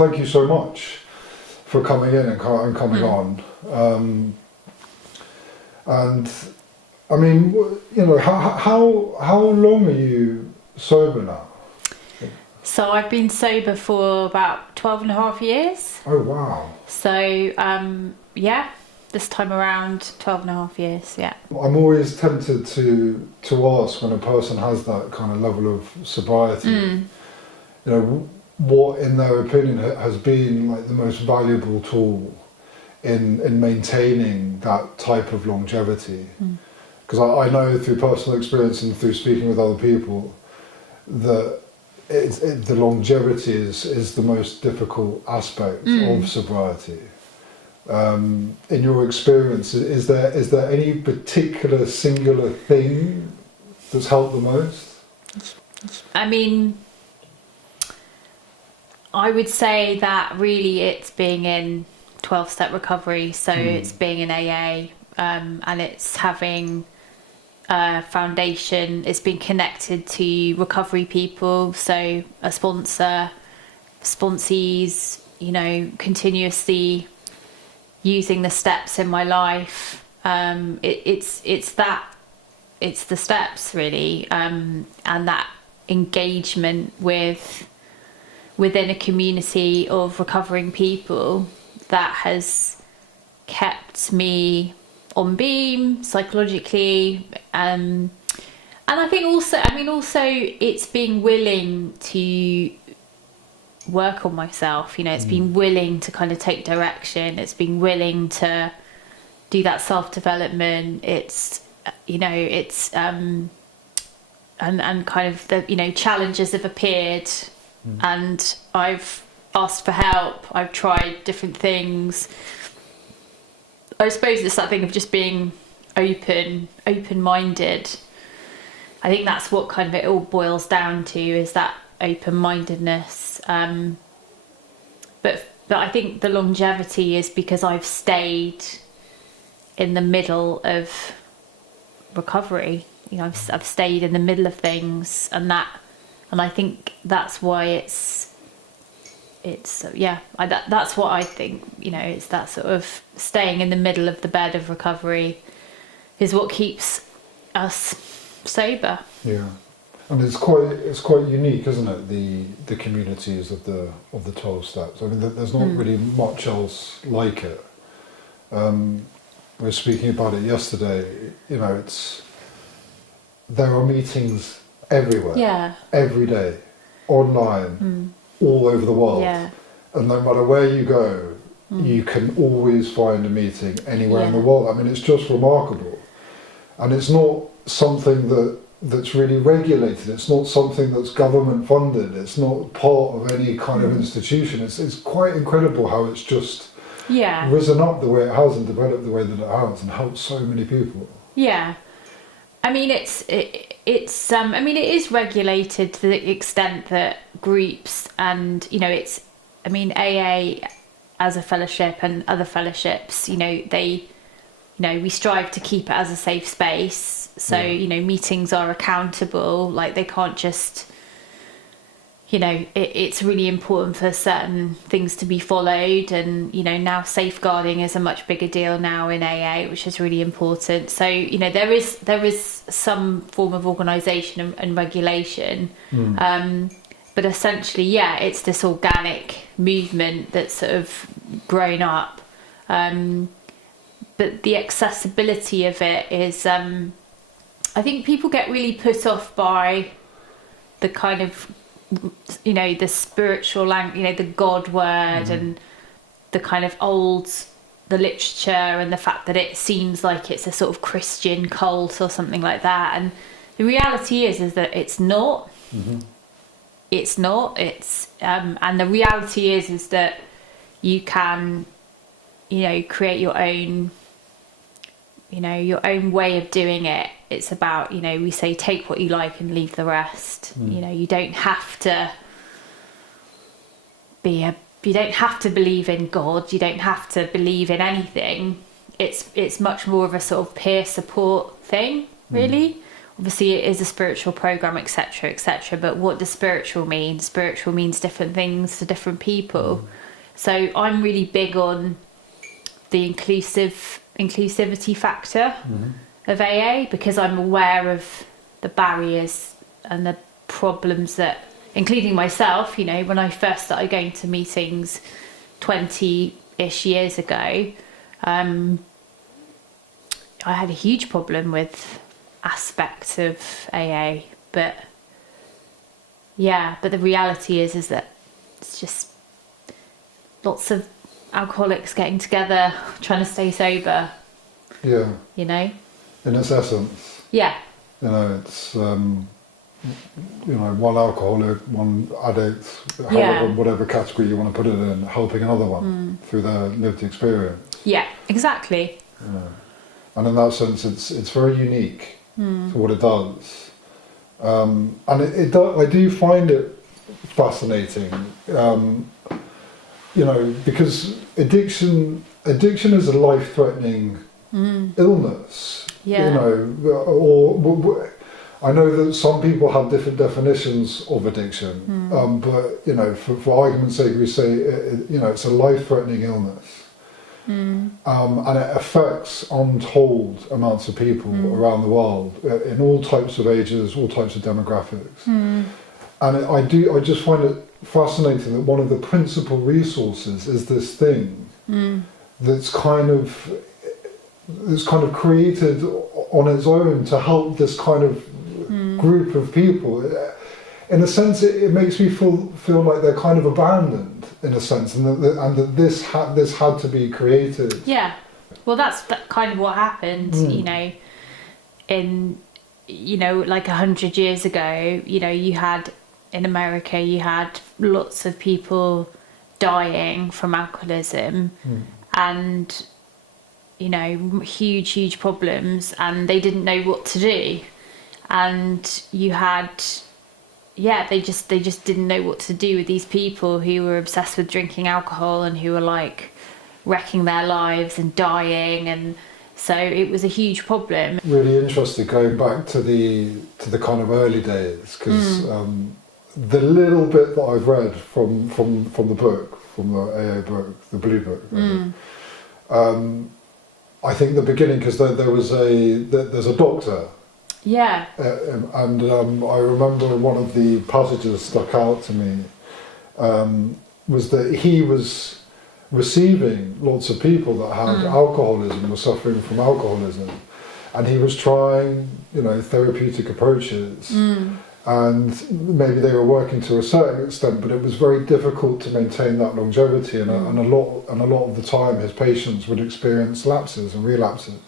thank you so much for coming in and coming on. And I mean, you know, how long are you sober now? So I've been sober for about 12 and a half years. Oh, wow. So, yeah, this time around, 12 and a half years, yeah. I'm always tempted to ask when a person has that kind of level of sobriety, you know, what in their opinion has been like the most valuable tool in maintaining that type of longevity. Because I know through personal experience and through speaking with other people that the longevity is the most difficult aspect of sobriety. In your experience, is there any particular singular thing that's helped the most? I mean, I would say that really it's being in 12-step recovery, so it's being in AA, and it's having a foundation, it's being connected to recovery people, so a sponsor, sponsees, you know, continuously using the steps in my life. It's the steps really, and that engagement within a community of recovering people that has kept me on beam psychologically, and I think also it's being willing to work on myself, you know, it's being willing to kind of take direction, it's being willing to do that self-development, it's, you know, it's and kind of the, you know, challenges have appeared and I've asked for help, I've tried different things. I suppose it's that thing of just being open-minded. I think that's what kind of it all boils down to, is that open-mindedness. But I think the longevity is because I've stayed in the middle of recovery. You know, I've stayed in the middle of things, and I think that's why it's that's what I think, you know, it's that sort of staying in the middle of the bed of recovery is what keeps us sober. Yeah, and it's quite unique, isn't it? The communities of the 12 steps. I mean, there's not really much else like it. We were speaking about it yesterday. You know, there are meetings everywhere, every day, online, all over the world, and no matter where you go, you can always find a meeting anywhere in the world. I mean, it's just remarkable, and it's not something that's really regulated. It's not something that's government funded. It's not part of any kind of institution. It's quite incredible how it's just risen up the way it has and developed the way that it has and helped so many people. Yeah. I mean, I mean, it is regulated to the extent that groups and, you know, AA as a fellowship and other fellowships, you know, we strive to keep it as a safe space. So, you know, meetings are accountable, like they can't just, you know, it's really important for certain things to be followed, and, you know, now safeguarding is a much bigger deal now in AA, which is really important. So, you know, there is some form of organisation and regulation, but essentially, it's this organic movement that's sort of grown up. But the accessibility of it is, I think people get really put off by the kind of, you know, the spiritual language, you know, the God word and the kind of the literature and the fact that it seems like it's a sort of Christian cult or something like that. And the reality is that it's not. It's not. And the reality is that you can, you know, create your own, you know, your own way of doing it. It's about, you know, we say take what you like and leave the rest. You know, you don't have to believe in God. You don't have to believe in anything. It's much more of a sort of peer support thing, really, obviously it is a spiritual program, etc., etc. But what does spiritual mean? Spiritual means different things to different people. So I'm really big on the inclusivity factor of AA, because I'm aware of the barriers and the problems that, including myself, you know, when I first started going to meetings 20-ish years ago, I had a huge problem with aspects of AA, but the reality is that it's just lots of alcoholics getting together trying to stay sober. Yeah. You know? In its essence. Yeah. You know, it's one alcoholic, one addict, whatever category you want to put it in, helping another one through their lived experience. Yeah, exactly. Yeah. And in that sense, it's very unique to what it does. And it does, I do find it fascinating, because addiction is a life-threatening illness. Yeah. Or I know that some people have different definitions of addiction, but for argument's sake, we say it's a life-threatening illness, and it affects untold amounts of people around the world in all types of ages, all types of demographics, and I just find it fascinating that one of the principal resources is this thing that's kind of created on its own to help this kind of group of people. In a sense, it makes me feel like they're kind of abandoned, in a sense, and that this had to be created. Yeah, well, that's kind of what happened. Like 100 years ago, you had in America, you had lots of people dying from alcoholism, and huge problems, and they didn't know what to do. And you had, they just didn't know what to do with these people who were obsessed with drinking alcohol and who were like wrecking their lives and dying, and so it was a huge problem. Really interested going back to the kind of early days, because the little bit that I've read from the book, from the AA book, the Blue Book, I think the beginning, because there's a doctor. Yeah. And I remember one of the passages stuck out to me, was that he was receiving lots of people that had alcoholism, were suffering from alcoholism, and he was trying, therapeutic approaches, and maybe they were working to a certain extent, but it was very difficult to maintain that longevity, and a lot of the time his patients would experience lapses and relapses.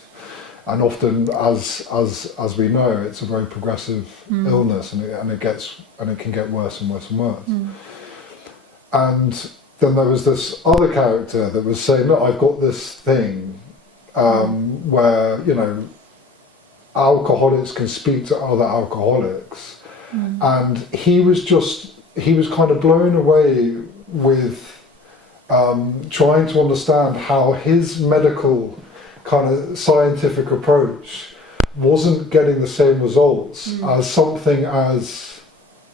And often, as we know, it's a very progressive illness, and it can get worse and worse and worse. And then there was this other character that was saying, "Look, I've got this thing where alcoholics can speak to other alcoholics," and he was kind of blown away with trying to understand how his medical kind of scientific approach wasn't getting the same results as something as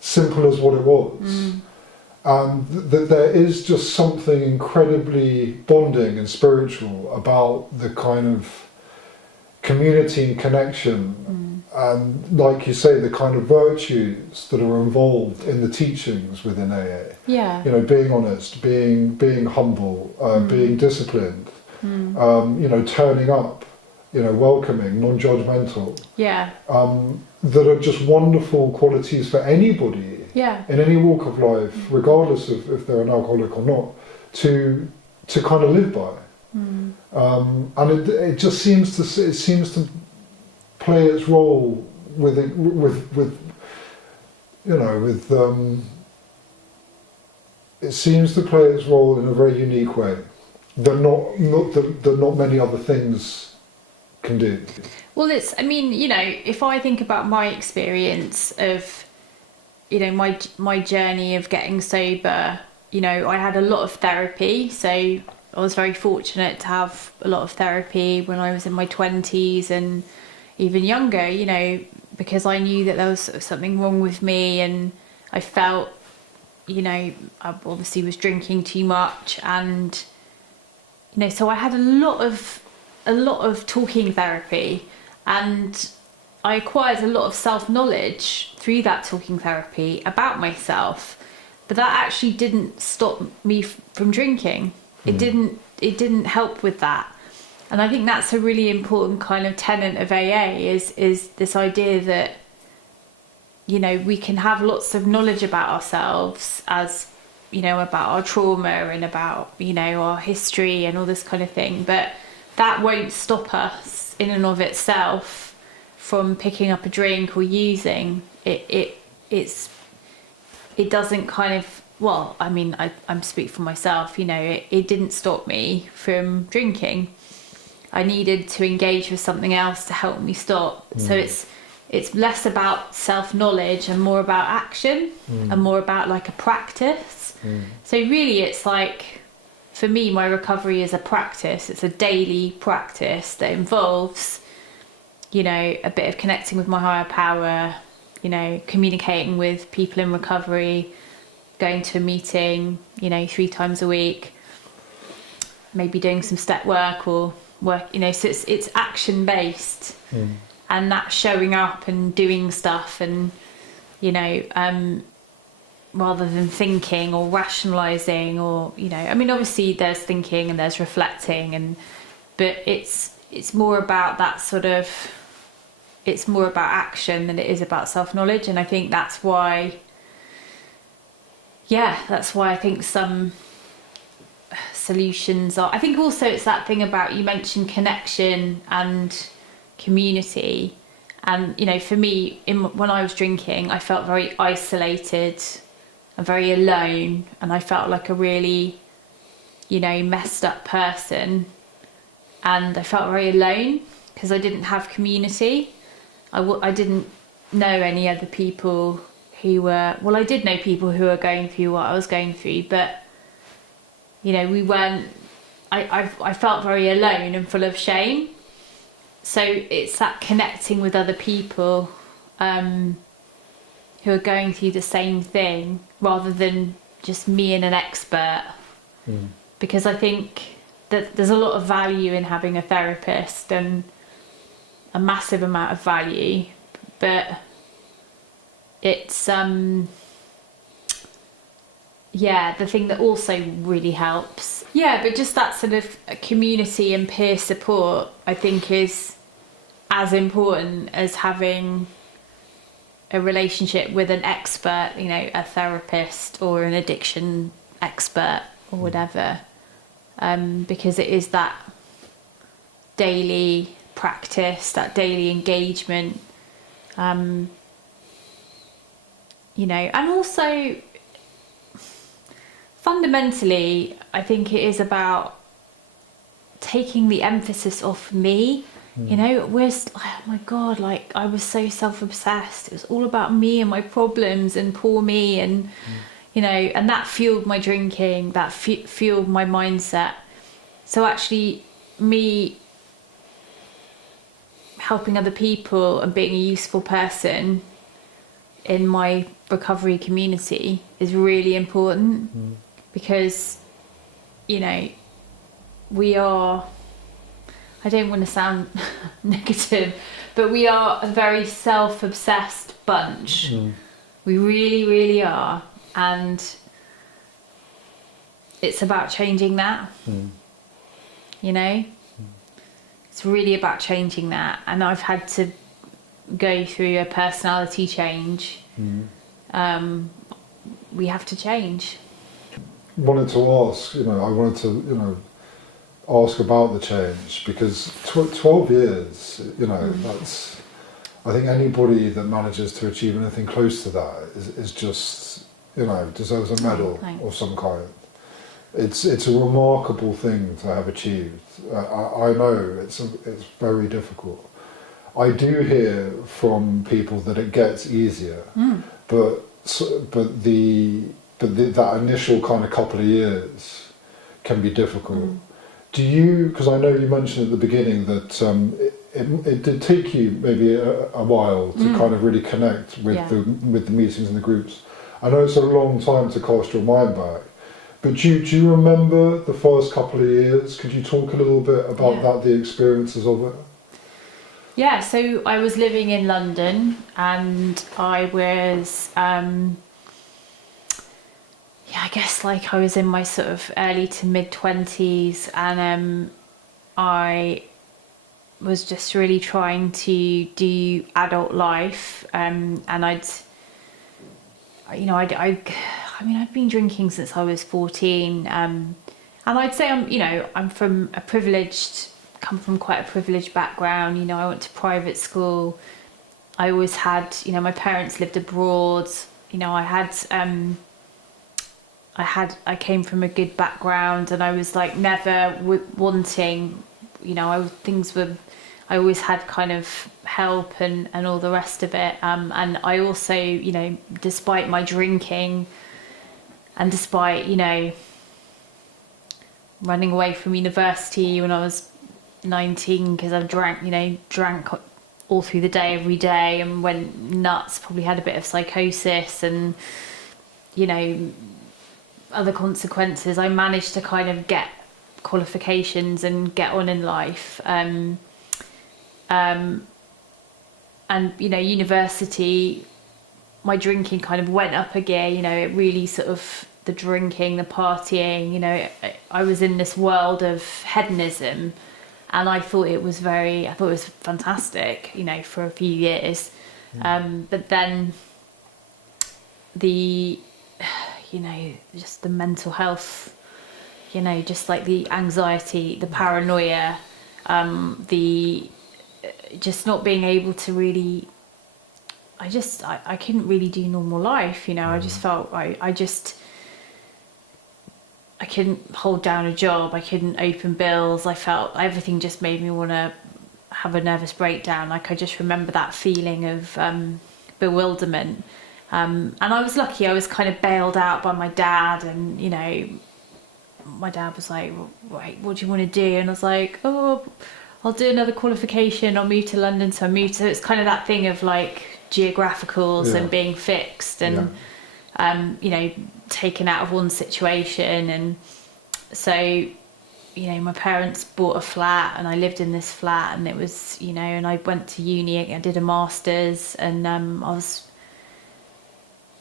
simple as what it was. And that there is just something incredibly bonding and spiritual about the kind of community and connection, and like you say, the kind of virtues that are involved in the teachings within AA. Yeah. Being honest, being humble, being disciplined, turning up, welcoming, non-judgmental. Yeah. That are just wonderful qualities for anybody. Yeah. In any walk of life, regardless of if they're an alcoholic or not, to kind of live by. And it just seems to play its role it seems to play its role in a very unique way that not many other things can do. Well, if I think about my experience of, my journey of getting sober, I had a lot of therapy, so I was very fortunate to have a lot of therapy when I was in my 20s and even younger, because I knew that there was sort of something wrong with me, and I felt, you know, I obviously was drinking too much, and you know, so I had a lot of talking therapy, and I acquired a lot of self-knowledge through that talking therapy about myself, but that actually didn't stop me from drinking. It didn't help with that. And I think that's a really important kind of tenet of AA is this idea that, you know, we can have lots of knowledge about ourselves, as, you know, about our trauma and about, you know, our history and all this kind of thing, but that won't stop us in and of itself from picking up a drink or using it. It doesn't kind of, well, I mean, I'm speaking for myself, you know, it didn't stop me from drinking. I needed to engage with something else to help me stop. So it's less about self-knowledge and more about action and more about like a practice. So really it's like, for me, my recovery is a practice. It's a daily practice that involves, you know, a bit of connecting with my higher power, you know, communicating with people in recovery, going to a meeting, you know, 3 times a week, maybe doing some step work or work, you know, so it's action based, and that's showing up and doing stuff, and, you know, rather than thinking or rationalizing, or, you know, I mean, obviously there's thinking and there's reflecting, but it's more about that sort of, it's more about action than it is about self-knowledge. And I think that's why I think some solutions are, I think also it's that thing about, you mentioned connection and community, and, you know, for me, when I was drinking, I felt very isolated and very alone, and I felt like a really, you know, messed up person, and I felt very alone because I didn't have community. I didn't know any other people who were, well, I did know people who were going through what I was going through, but, you know, we weren't, I felt very alone and full of shame. So it's that connecting with other people who are going through the same thing, rather than just me and an expert. Because I think that there's a lot of value in having a therapist, and a massive amount of value, but it's the thing that also really helps, but just that sort of community and peer support, I think, is as important as having a relationship with an expert, you know, a therapist or an addiction expert or whatever, because it is that daily practice, that daily engagement, you know, and also fundamentally, I think it is about taking the emphasis off me. You know, oh my God, like, I was so self-obsessed. It was all about me and my problems and poor me, and you know, and that fueled my drinking, that fueled my mindset. So actually, me helping other people and being a useful person in my recovery community is really important, because, you know, we are, I don't want to sound negative, but we are a very self-obsessed bunch. We really, really are. And it's about changing that, you know? It's really about changing that. And I've had to go through a personality change. We have to change. Wanted to ask, you know, I wanted to, you know, ask about the change, because 12 years, you know, that's, I think anybody that manages to achieve anything close to that is just, you know, deserves a medal of some kind. It's a remarkable thing to have achieved. I know it's very difficult. I do hear from people that it gets easier, but that initial kind of couple of years can be difficult. Do you, because I know you mentioned at the beginning that it did take you maybe a while to kind of really connect with the meetings and the groups. I know it's a long time to cast your mind back, but do you remember the first couple of years? Could you talk a little bit about that, the experiences of it? Yeah, so I was living in London, and I was, I guess like I was in my sort of early to mid 20s, and I was just really trying to do adult life, and I'd been drinking since I was 14, and I'd say I'm come from quite a privileged background. I went to private school. I always had, my parents lived abroad. I came from a good background, and I was like never wanting, I always had kind of help and all the rest of it. And I also, despite my drinking and despite, running away from university when I was 19 because I drank all through the day, every day, and went nuts, probably had a bit of psychosis and, other consequences, I managed to kind of get qualifications and get on in life. And university, my drinking kind of went up a gear. It really sort of, the drinking, the partying, I was in this world of hedonism, and I thought it was fantastic, for a few years. But then just the mental health, just like the anxiety, the paranoia, the just not being able to really, I couldn't really do normal life, I just felt I couldn't hold down a job, I couldn't open bills, I felt everything just made me want to have a nervous breakdown. Like I just remember that feeling of bewilderment. And I was lucky, I was kind of bailed out by my dad, and my dad was like, right, what do you want to do? And I was like, oh, I'll do another qualification, I'll move to London. So it's kind of that thing of like geographicals and being fixed and taken out of one situation. And so my parents bought a flat, and I lived in this flat, and it was and I went to uni, I did a master's, and I was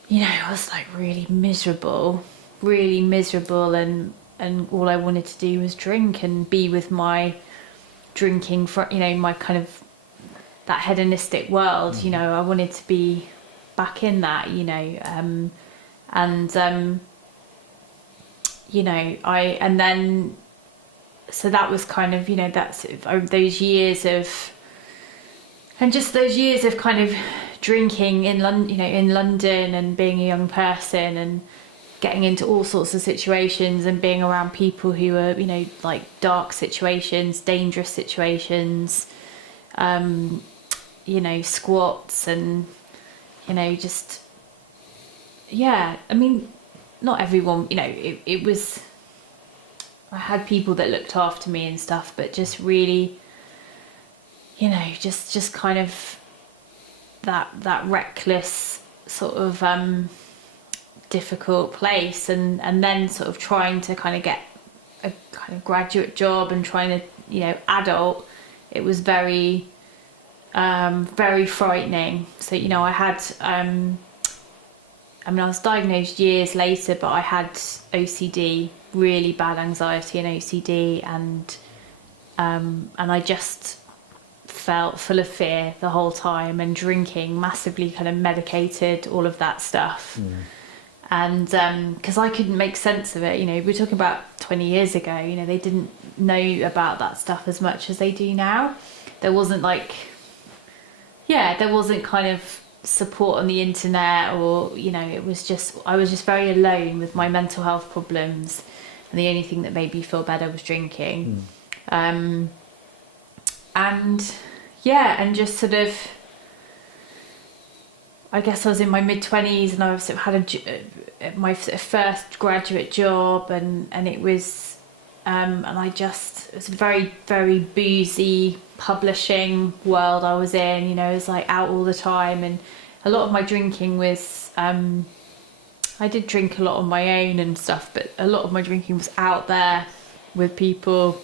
like really miserable, and all I wanted to do was drink and be with my drinking for, my kind of that hedonistic world. I wanted to be back in that, so that was kind of, that's those years of, and just those years of kind of drinking in London and being a young person and getting into all sorts of situations and being around people who were, like dark situations, dangerous situations, squats and, just, I mean, not everyone, it was, I had people that looked after me and stuff, but just really, just kind of that reckless sort of difficult place, and then sort of trying to kind of get a kind of graduate job and trying to adult, it was very very frightening. So I had I was diagnosed years later, but I had OCD, really bad anxiety and OCD, and I just felt full of fear the whole time, and drinking massively kind of medicated all of that stuff. And because I couldn't make sense of it, we're talking about 20 years ago, they didn't know about that stuff as much as they do now. There wasn't there wasn't kind of support on the internet, or I was just very alone with my mental health problems, and the only thing that made me feel better was drinking. And just sort of, I guess I was in my mid-20s, and I sort of had my first graduate job, and it was and it was a very, very boozy publishing world I was in. You know, it was like out all the time, and a lot of my drinking was, I did drink a lot on my own and stuff, but a lot of my drinking was out there with people.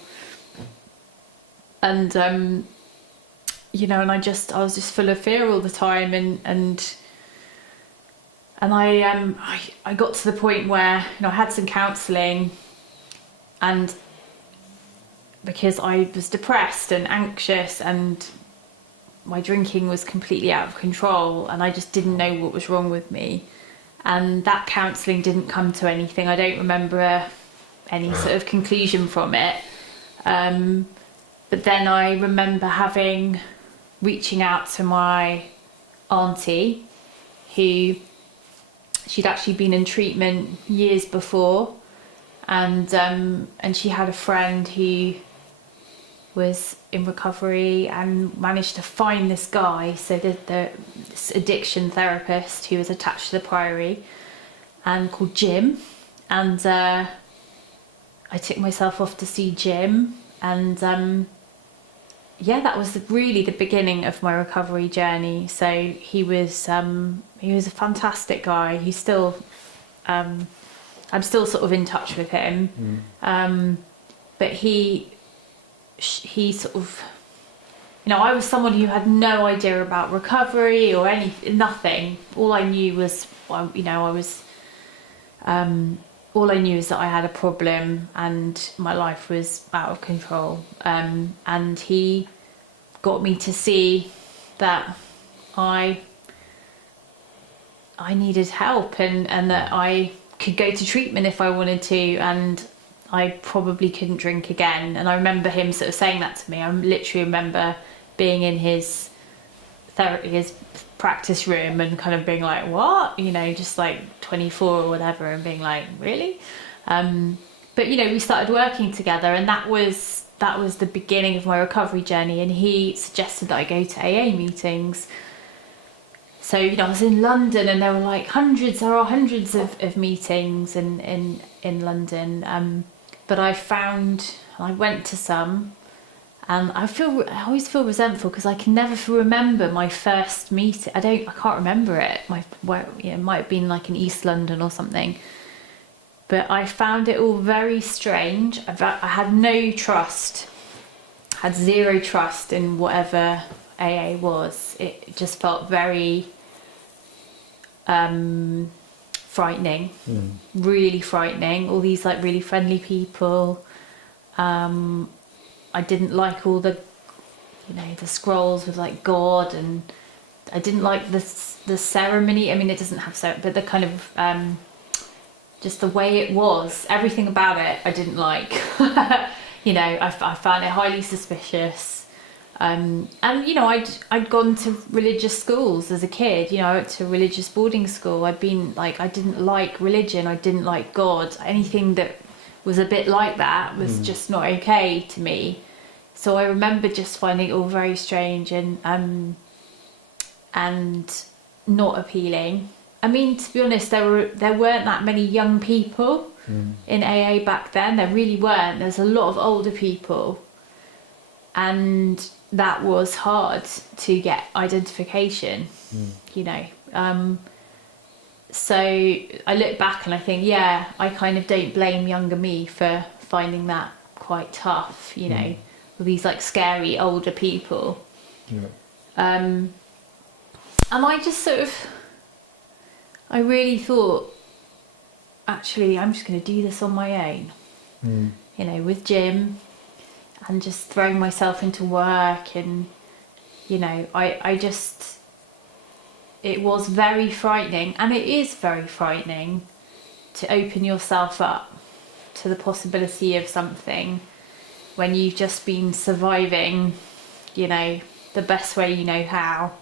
And, you know, and I was just full of fear all the time, and I got to the point where, you know, I had some counselling, and because I was depressed and anxious and my drinking was completely out of control, and I just didn't know what was wrong with me. And that counselling didn't come to anything. I don't remember any sort of conclusion from it. But then I remember reaching out to my auntie, who she'd actually been in treatment years before, and she had a friend who was in recovery and managed to find this guy, so this addiction therapist who was attached to the Priory, and called Jim. And I took myself off to see Jim, and yeah, that was really the beginning of my recovery journey. So he was a fantastic guy. He's still, I'm still sort of in touch with him. But he sort of, you know, I was someone who had no idea about recovery or nothing. All I knew was, you know, all I knew is that I had a problem and my life was out of control. And he got me to see that I needed help, and that I could go to treatment if I wanted to, and I probably couldn't drink again. And I remember him sort of saying that to me. I literally remember being in his practice room and kind of being like, what? You know, just like 24 or whatever, and being like, really? But, you know, we started working together, and that was the beginning of my recovery journey. And he suggested that I go to AA meetings. So, you know, I was in London, and there are hundreds of meetings in London. But I went to some, and I always feel resentful because I can never remember my first meeting. I can't remember it. It might have been like in East London or something. But I found it all very strange. I had no trust, had zero trust in whatever AA was. It just felt very frightening, really frightening. All these like really friendly people. I didn't like all the, you know, the scrolls with like God, and I didn't like the ceremony. I mean, it doesn't have but the kind of just the way it was, everything about it, I didn't like. You know, I found it highly suspicious. And you know, I'd gone to religious schools as a kid. You know, I went to a religious boarding school. I didn't like religion. I didn't like God. Anything that was a bit like that was just not okay to me. So I remember just finding it all very strange and not appealing. I mean, to be honest, there weren't that many young people in AA back then. There really weren't. There's a lot of older people, and that was hard to get identification. You know. So I look back and I think, yeah, I kind of don't blame younger me for finding that quite tough, you know, with these like scary older people. Yeah. And I just sort of, I really thought, actually, I'm just going to do this on my own, you know, with Jim, and just throwing myself into work. And, you know, I just, it was very frightening, and it is very frightening to open yourself up to the possibility of something when you've just been surviving, you know, the best way you know how.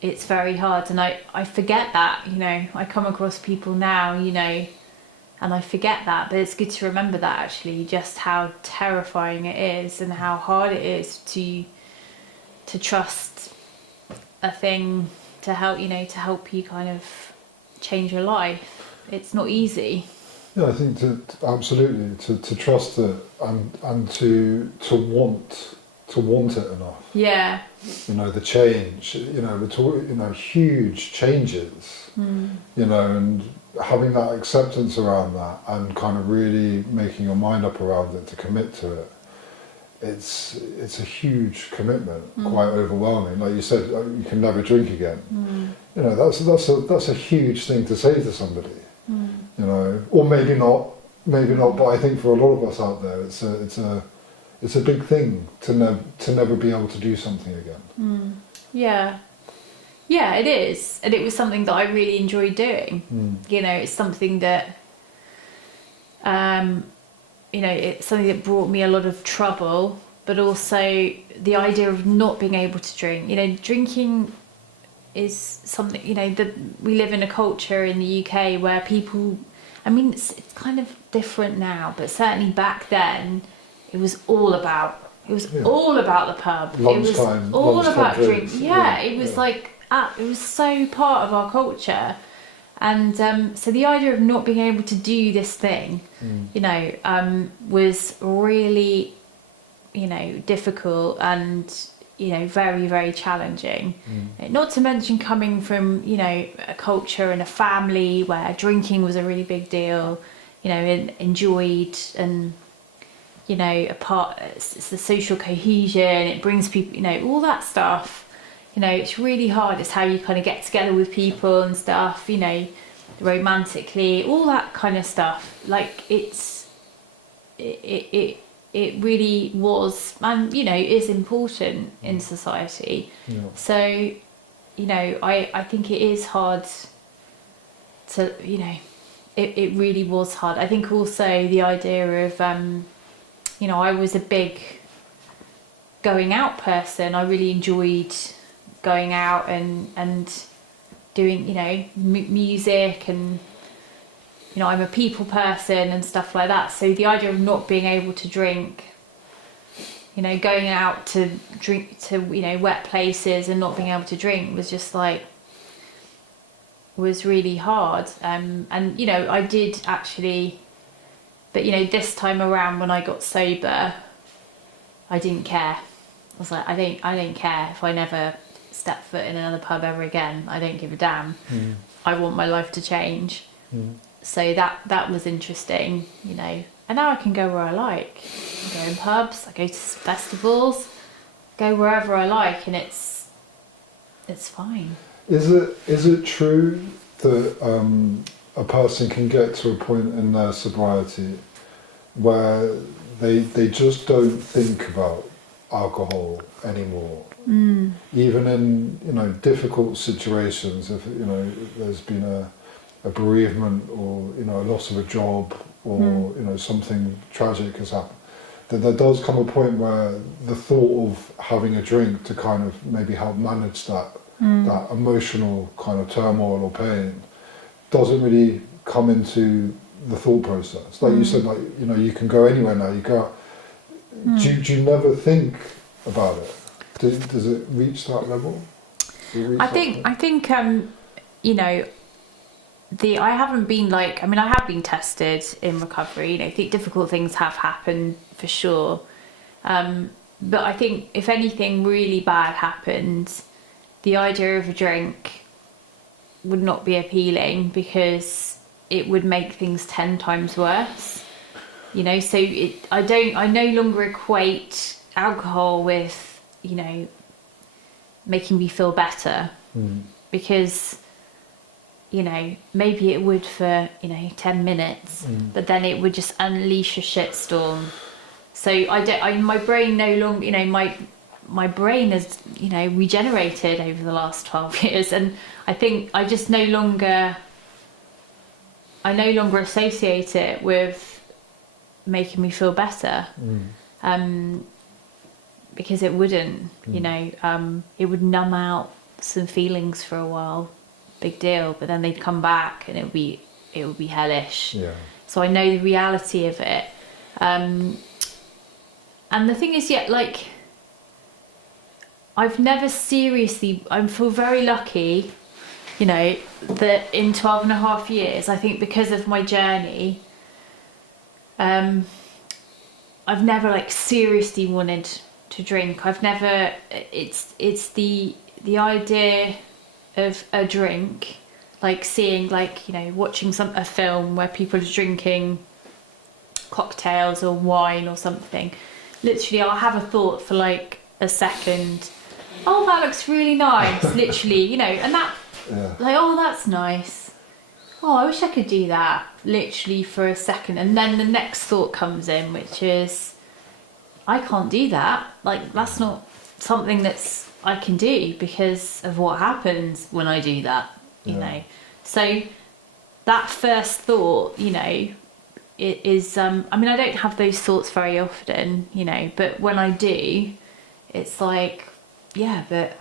It's very hard, and I forget that, you know. I come across people now, you know, and I forget that, but it's good to remember that, actually, just how terrifying it is and how hard it is to trust a thing to help, you know, to help you kind of change your life. It's not easy. Yeah, I think absolutely to trust it and to want it enough. Yeah. You know, the change. You know, we're talking, you know, huge changes. You know, and having that acceptance around that and kind of really making your mind up around it to commit to it. It's a huge commitment, quite overwhelming. Like you said, you can never drink again. You know, that's a huge thing to say to somebody. You know, or maybe not. But I think for a lot of us out there, it's a big thing to never be able to do something again. Yeah. Yeah, it is. And it was something that I really enjoyed doing. You know, it's something that, you know, it's something that brought me a lot of trouble, but also the idea of not being able to drink. You know, drinking is something, you know, that we live in a culture in the UK where people, I mean, it's kind of different now, but certainly back then, it was all about all about the pub. Lunchtime, it was all about drinks. drink. Yeah, it was like it was so part of our culture, and so the idea of not being able to do this thing, you know, was really, you know, difficult and, you know, very, very challenging. Not to mention coming from, you know, a culture and a family where drinking was a really big deal, you know, and enjoyed, and, you know, it's the social cohesion, it brings people, you know, all that stuff. You know, it's really hard. It's how you kind of get together with people and stuff, you know, romantically, all that kind of stuff. Like it really was, and, you know, is important in society. Yeah. So, you know, I think it is hard to, you know, it really was hard. I think also the idea of, you know, I was a big going out person. I really enjoyed going out and doing, you know, music, and, you know, I'm a people person and stuff like that. So the idea of not being able to drink, you know, going out to drink to, you know, wet places and not being able to drink was just like, was really hard. And, you know, I did actually, but, you know, this time around when I got sober, I didn't care. I was like, I don't care if I never step foot in another pub ever again. I don't give a damn. I want my life to change. So that was interesting, you know. And now I can go where I like. I go in pubs, I go to festivals, go wherever I like, and it's fine. Is it true that a person can get to a point in their sobriety where they just don't think about alcohol anymore? Even in, you know, difficult situations, if, you know, there's been a bereavement, or, you know, a loss of a job, or you know, something tragic has happened, that there does come a point where the thought of having a drink to kind of maybe help manage that emotional kind of turmoil or pain doesn't really come into the thought process. Like you said, like, you know, you can go anywhere now. You go. Do you never think about it? Does it reach that level? I think you know, I haven't been like, I mean, I have been tested in recovery. You know, difficult things have happened for sure. But I think if anything really bad happened, the idea of a drink would not be appealing, because it would make things 10 times worse. You know, so I no longer equate alcohol with, you know, making me feel better, because, you know, maybe it would for, you know, 10 minutes, but then it would just unleash a shitstorm. So my brain no longer, you know, my brain has, you know, regenerated over the last 12 years, and I think I just no longer associate it with making me feel better. Because it wouldn't, you know, it would numb out some feelings for a while, big deal, but then they'd come back and it would be hellish. Yeah. So I know the reality of it. And the thing is, like, I've never seriously, I feel very lucky, you know, that in 12 and a half years, I think because of my journey, I've never like seriously wanted to drink. I've never. It's the idea of a drink, like seeing, like, you know, watching a film where people are drinking cocktails or wine or something. Literally, I'll have a thought for like a second. Oh, that looks really nice. Literally, you know, and that, like, oh, that's nice. Oh, I wish I could do that. Literally for a second, and then the next thought comes in, which is, I can't do that. Like, that's not something that's I can do because of what happens when I do that. You know, so that first thought, you know, it is. I mean, I don't have those thoughts very often, you know, but when I do, it's like, yeah, but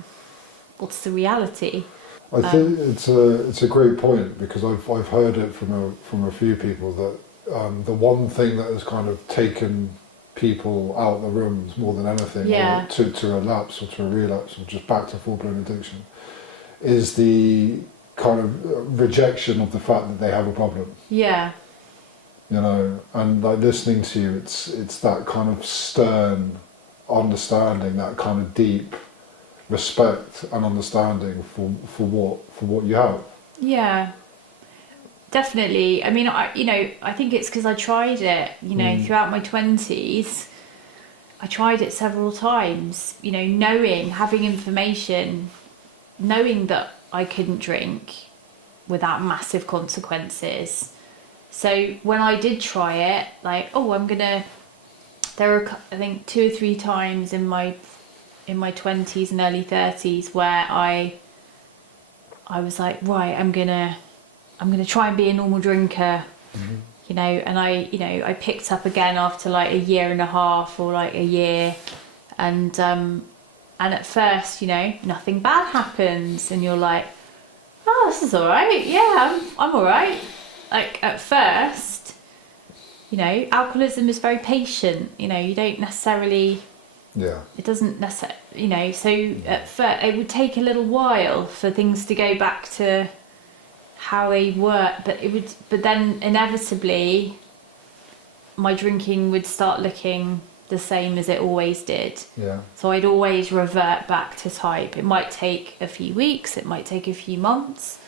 what's the reality? I think it's a great point, because I've heard it from a few people that the one thing that has kind of taken people out of the rooms more than anything, or to relapse or to a relapse or just back to full-blown addiction, is the kind of rejection of the fact that they have a problem. Yeah. You know, and like listening to you, it's that kind of stern understanding, that kind of deep respect and understanding for what you have. Yeah, definitely. I mean, I think it's because I tried it, you know, throughout my 20s. I tried it several times, you know, having information, knowing that I couldn't drink without massive consequences. So when I did try it, like, there were, I think, 2 or 3 times in my 20s and early 30s where I was like, right, I'm gonna try and be a normal drinker, you know, and I picked up again after like a year and a half or like a year, and at first, you know, nothing bad happens, and you're like, oh, this is all right, yeah, I'm all right. Like, at first, you know, alcoholism is very patient, you know, you don't necessarily. Yeah. It doesn't necessarily, you know, so at first it would take a little while for things to go back to how they were, but then inevitably my drinking would start looking the same as it always did. Yeah. So I'd always revert back to type. It might take a few weeks, it might take a few months,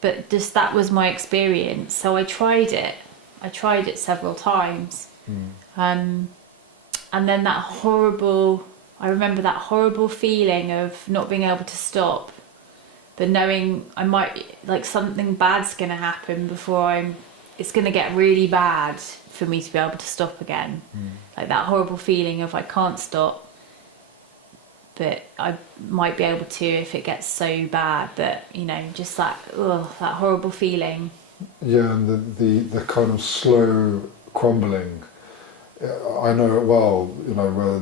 but just that was my experience. So I tried it several times. And then I remember that horrible feeling of not being able to stop, but knowing I might, like, something bad's going to happen it's going to get really bad for me to be able to stop again. Like that horrible feeling of I can't stop, but I might be able to if it gets so bad that, you know, just that horrible feeling. Yeah, and the kind of slow crumbling. I know it well, you know, where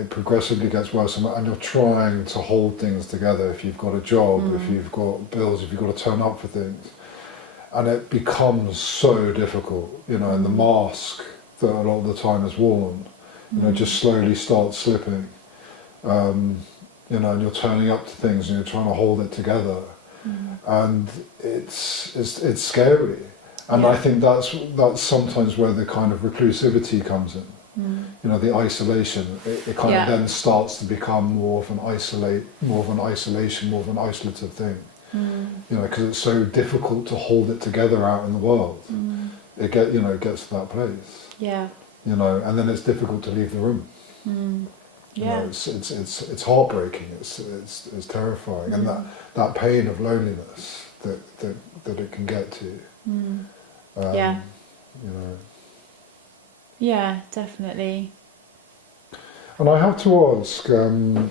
it progressively gets worse, and you're trying to hold things together. If you've got a job, if you've got bills, if you've got to turn up for things, and it becomes so difficult, you know, and the mask that a lot of the time is worn, you know, just slowly starts slipping, you know, and you're turning up to things and you're trying to hold it together, and it's scary. And I think that's sometimes where the kind of reclusivity comes in. You know, the isolation. It kind of then starts to become more of an isolation, more of an isolative thing. You know, because it's so difficult to hold it together out in the world. It gets to that place. Yeah. You know, and then it's difficult to leave the room. You know, it's heartbreaking. It's terrifying, and that pain of loneliness that it can get to. Yeah. You know. Yeah, definitely. And I have to ask, and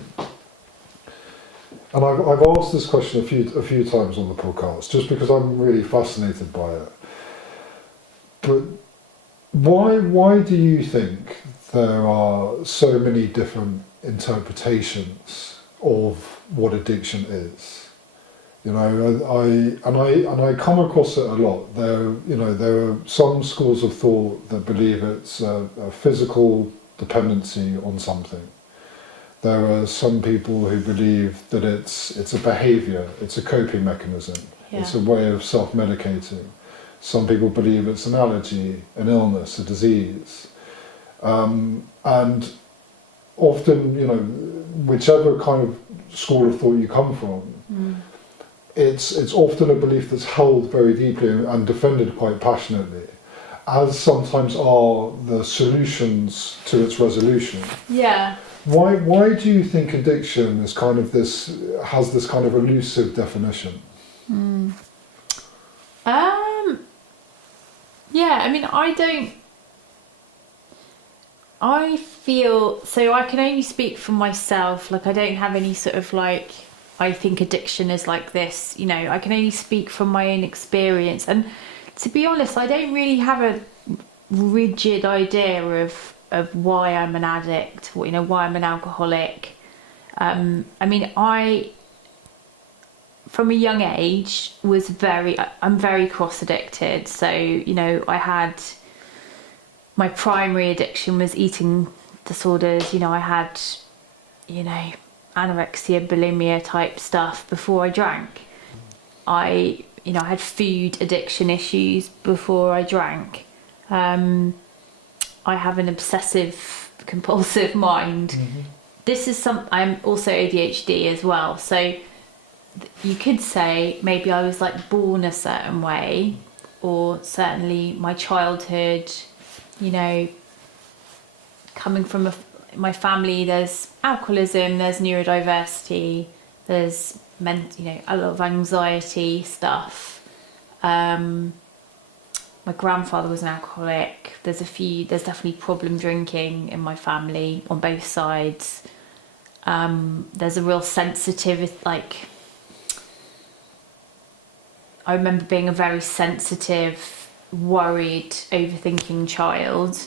I've asked this question a few times on the podcast, just because I'm really fascinated by it. But why do you think there are so many different interpretations of what addiction is? You know, I come across it a lot. There are some schools of thought that believe it's a physical dependency on something. There are some people who believe that it's a behaviour, it's a coping mechanism, it's a way of self-medicating. Some people believe it's an allergy, an illness, a disease. And often, you know, whichever kind of school of thought you come from, it's often a belief that's held very deeply and defended quite passionately, as sometimes are the solutions to its resolution. Yeah. Why do you think addiction is kind of has this kind of elusive definition? Yeah, I mean, I feel, so I can only speak for myself, like I don't have any sort of like, I think addiction is like this, you know, I can only speak from my own experience. And to be honest, I don't really have a rigid idea of why I'm an addict, or, you know, why I'm an alcoholic. I mean, from a young age I'm very cross addicted. So, you know, my primary addiction was eating disorders. You know, I had, you know, anorexia, bulimia type stuff before I drank. I had food addiction issues before I drank. I have an obsessive compulsive mind. I'm also ADHD as well. So you could say maybe I was like born a certain way, or certainly my childhood, you know, coming from my family, there's alcoholism, there's neurodiversity, there's a lot of anxiety stuff. My grandfather was an alcoholic. There's definitely problem drinking in my family on both sides. There's a real sensitive, like, I remember being a very sensitive, worried, overthinking child.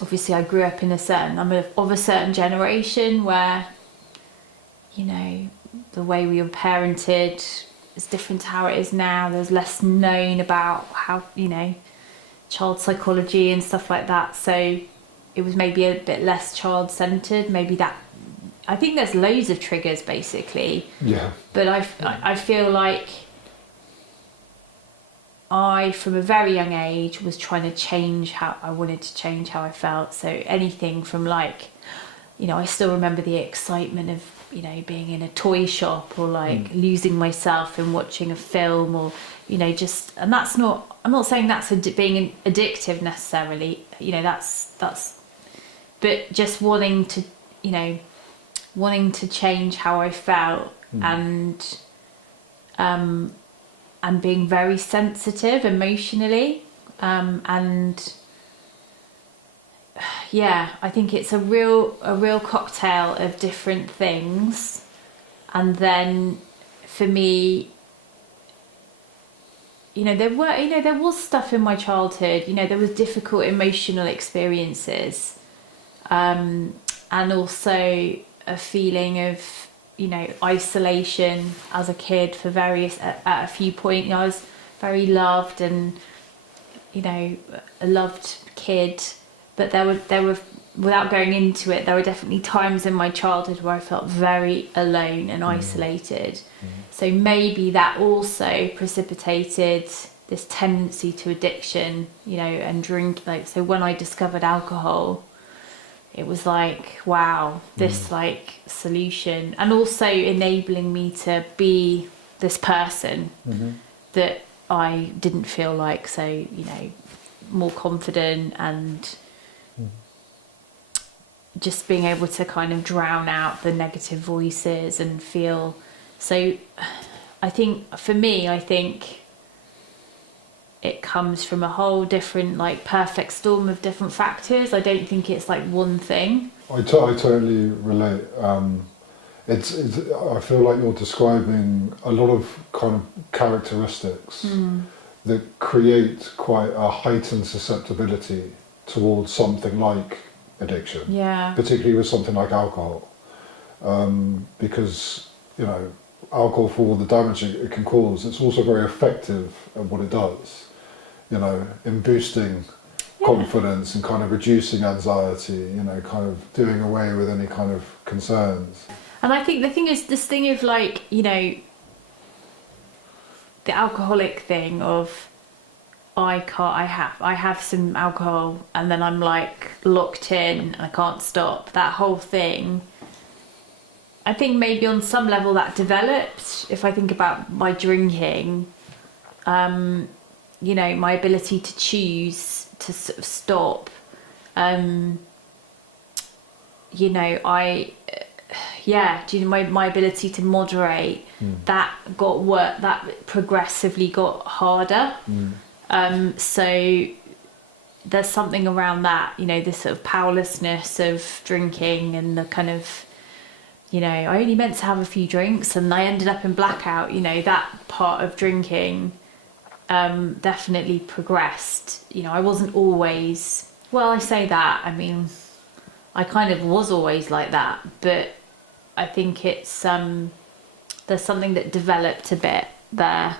Obviously I grew up I'm of a certain generation where, you know, the way we were parented is different to how it is now. There's less known about how, you know, child psychology and stuff like that. So it was maybe a bit less child-centered. Maybe that, I think there's loads of triggers basically. Yeah. But I feel like I, from a very young age, was trying to wanted to change how I felt. So anything from, like, you know, I still remember the excitement of, you know, being in a toy shop, or like losing myself in watching a film, or, you know, and I'm not saying that's being addictive necessarily, you know, that's, but just wanting to change how I felt, and being very sensitive emotionally, and yeah, I think it's a real cocktail of different things. And then for me, you know, there was stuff in my childhood, you know, there was difficult emotional experiences, and also a feeling of, you know, isolation as a kid at a few points. You know, I was very loved, and, you know, a loved kid, but there were, without going into it, there were definitely times in my childhood where I felt very alone and isolated. So maybe that also precipitated this tendency to addiction, you know, and drink. Like, so when I discovered alcohol, it was like, wow, this like solution, and also enabling me to be this person that I didn't feel like. So, you know, more confident, and just being able to kind of drown out the negative voices and feel. So I think for me, it comes from a whole different, like, perfect storm of different factors. I don't think it's like one thing. I totally relate. I feel like you're describing a lot of kind of characteristics that create quite a heightened susceptibility towards something like addiction. Yeah. Particularly with something like alcohol, because, you know, alcohol, for all the damage it can cause, it's also very effective at what it does. You know, in boosting confidence and kind of reducing anxiety, you know, kind of doing away with any kind of concerns. And I think the thing is, this thing of, like, you know, the alcoholic thing of I have some alcohol and then I'm like locked in and I can't stop. That whole thing, I think maybe on some level that developed. If I think about my drinking, you know, my ability to choose to sort of stop, you know, my ability to moderate, that progressively got harder. So there's something around that, you know, this sort of powerlessness of drinking and the kind of, you know, I only meant to have a few drinks and I ended up in blackout, you know, that part of drinking definitely progressed. You know, I wasn't always, well, I say that, I mean, I kind of was always like that, but I think it's, there's something that developed a bit there.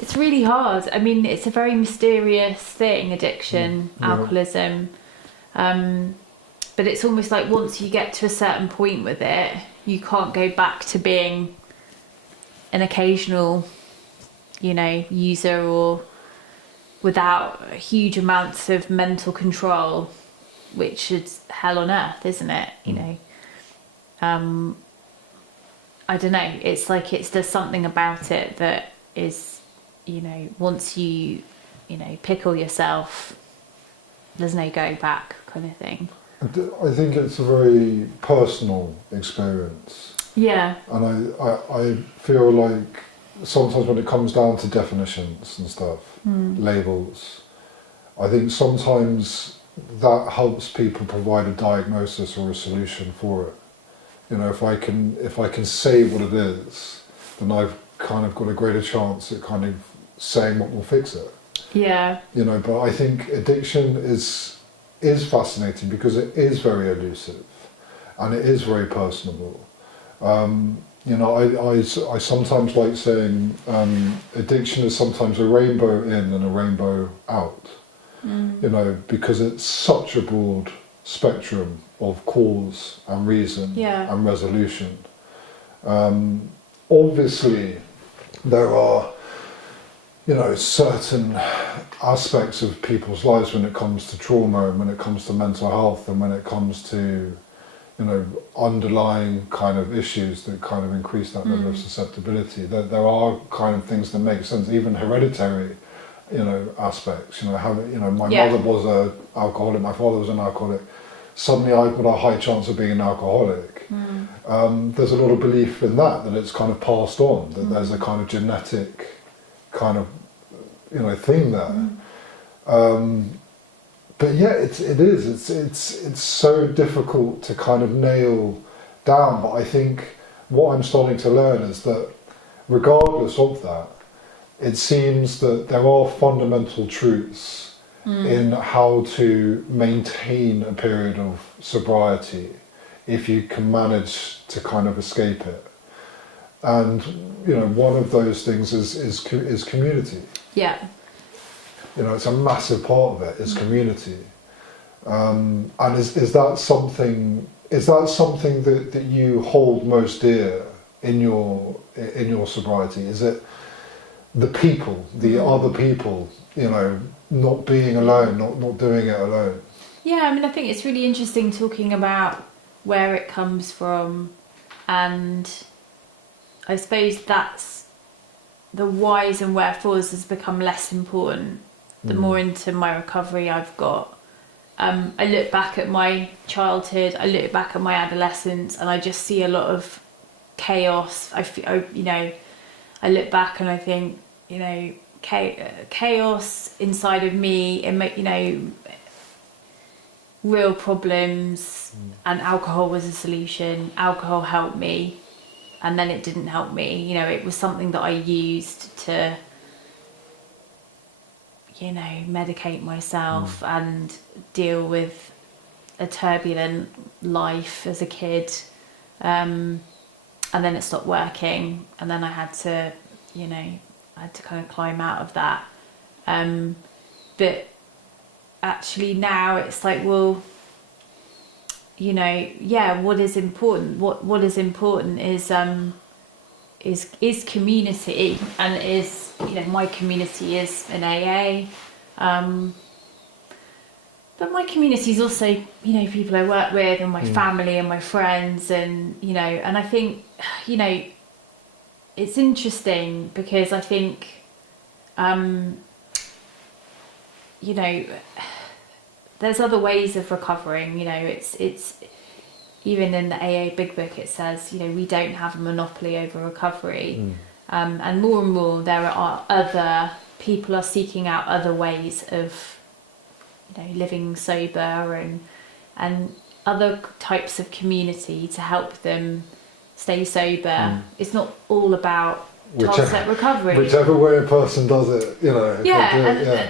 It's really hard. I mean, it's a very mysterious thing, addiction, alcoholism. But it's almost like once you get to a certain point with it, you can't go back to being an occasional, you know, user or without huge amounts of mental control, which is hell on earth, isn't it? You know, I don't know. It's like there's something about it that is, you know, once you know, pickle yourself, there's no going back kind of thing. I think it's a very personal experience. Yeah. And I feel like sometimes when it comes down to definitions and stuff, labels, I think sometimes that helps people provide a diagnosis or a solution for it. You know, if I can say what it is, then I've kind of got a greater chance at kind of saying what will fix it. Yeah. You know, but I think addiction is fascinating because it is very elusive and it is very personable. You know, I sometimes like saying addiction is sometimes a rainbow in and a rainbow out. You know, because it's such a broad spectrum of cause and reason and resolution. Obviously, there are, you know, certain aspects of people's lives when it comes to trauma and when it comes to mental health and when it comes to, you know, underlying kind of issues that kind of increase that level of susceptibility. There are kind of things that make sense, even hereditary, you know, aspects. You know, my mother was an alcoholic, my father was an alcoholic. Suddenly I've got a high chance of being an alcoholic. There's a lot of belief in that it's kind of passed on, that there's a kind of genetic kind of, you know, thing there. But yeah, it's so difficult to kind of nail down. But I think what I'm starting to learn is that regardless of that, it seems that there are fundamental truths in how to maintain a period of sobriety if you can manage to kind of escape it. And, you know, one of those things is community. Yeah. You know, it's a massive part of it, is community. And is that something that you hold most dear in your sobriety? Is it the people, the other people, you know, not being alone, not doing it alone? Yeah, I mean, I think it's really interesting talking about where it comes from, and I suppose that's the whys and wherefores has become less important the more into my recovery I've got. I look back at my childhood, I look back at my adolescence, and I just see a lot of chaos. You know, I look back and I think, you know, chaos inside of me, you know, real problems, and alcohol was a solution. Alcohol helped me, and then it didn't help me. You know, it was something that I used to, you know, medicate myself and deal with a turbulent life as a kid. And then it stopped working, and then I had to, you know, kind of climb out of that. But actually now it's like, well, you know, yeah, what is important? What is important is community, and is, you know, my community is an AA. But my community is also, you know, people I work with and my family and my friends, and, you know, and I think, you know, it's interesting because I think, you know, there's other ways of recovering. You know, it's even in the AA Big Book it says, you know, we don't have a monopoly over recovery, and more there are other people are seeking out other ways of, you know, living sober, and other types of community to help them stay sober. It's not all about 12-step recovery. Whichever way a person does it, you know.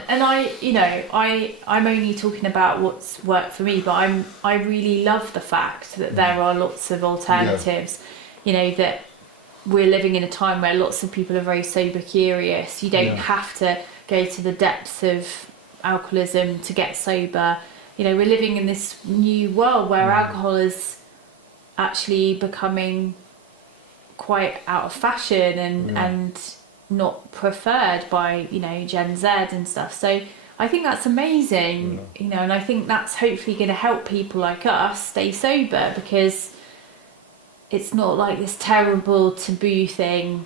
And I, you know, I'm only talking about what's worked for me, but I really love the fact that there are lots of alternatives. You know, that we're living in a time where lots of people are very sober curious. You don't have to go to the depths of alcoholism to get sober. You know, we're living in this new world where alcohol is actually becoming quite out of fashion and not preferred by, you know, Gen Z and stuff. So I think that's amazing, you know, and I think that's hopefully going to help people like us stay sober, because it's not like this terrible taboo thing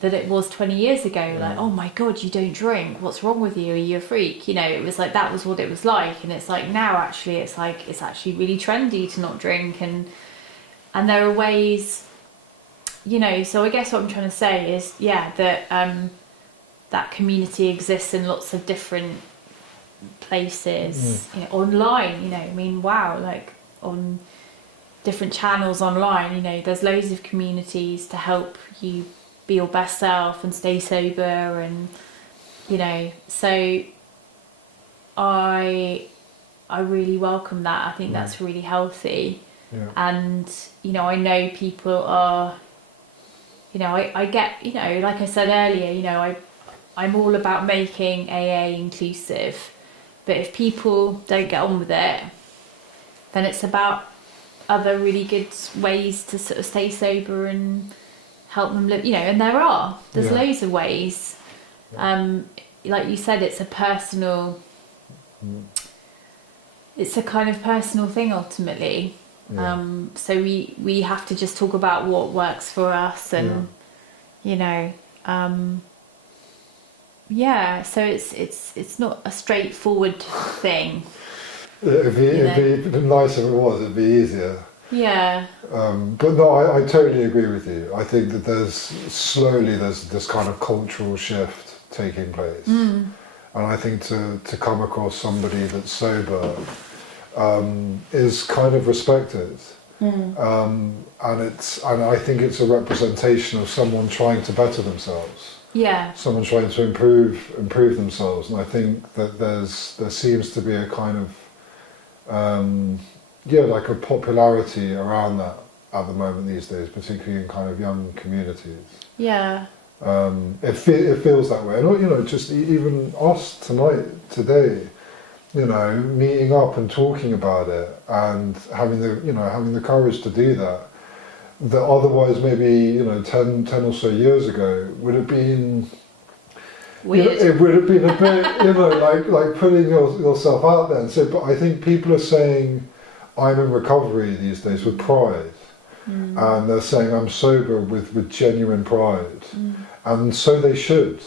that it was 20 years ago. Like, oh my God, you don't drink, what's wrong with you, are you a freak? You know, it was like, that was what it was like. And it's like now actually it's like, it's actually really trendy to not drink, and there are ways, you know. So I guess what I'm trying to say is, that that community exists in lots of different places, you know, online, you know, I mean, wow, like on different channels online, you know, there's loads of communities to help you be your best self and stay sober, and, you know, so I really welcome that. I think that's really healthy. And, you know, I know people are, you know, I get, you know, like I said earlier, you know, I'm all about making AA inclusive, but if people don't get on with it, then it's about other really good ways to sort of stay sober and help them live, you know, and there's loads of ways. Like you said, it's a kind of personal thing ultimately. So we have to just talk about what works for us, and you know, so it's not a straightforward thing. It'd be nice if it was, it'd be easier. But no, I totally agree with you. I think that there's this kind of cultural shift taking place, and I think to come across somebody that's sober is kind of respected, and I think it's a representation of someone trying to better themselves. Someone trying to improve themselves, and I think that there seems to be a kind of like a popularity around that at the moment these days, particularly in kind of young communities. It feels that way, and you know, just even us today, you know, meeting up and talking about it, and having the courage to do that otherwise maybe, you know, 10 or so years ago would have been weird. You know, it would have been a bit, you know, like putting yourself out there and say, but I think people are saying I'm in recovery these days with pride, and they're saying I'm sober with genuine pride, and so they should.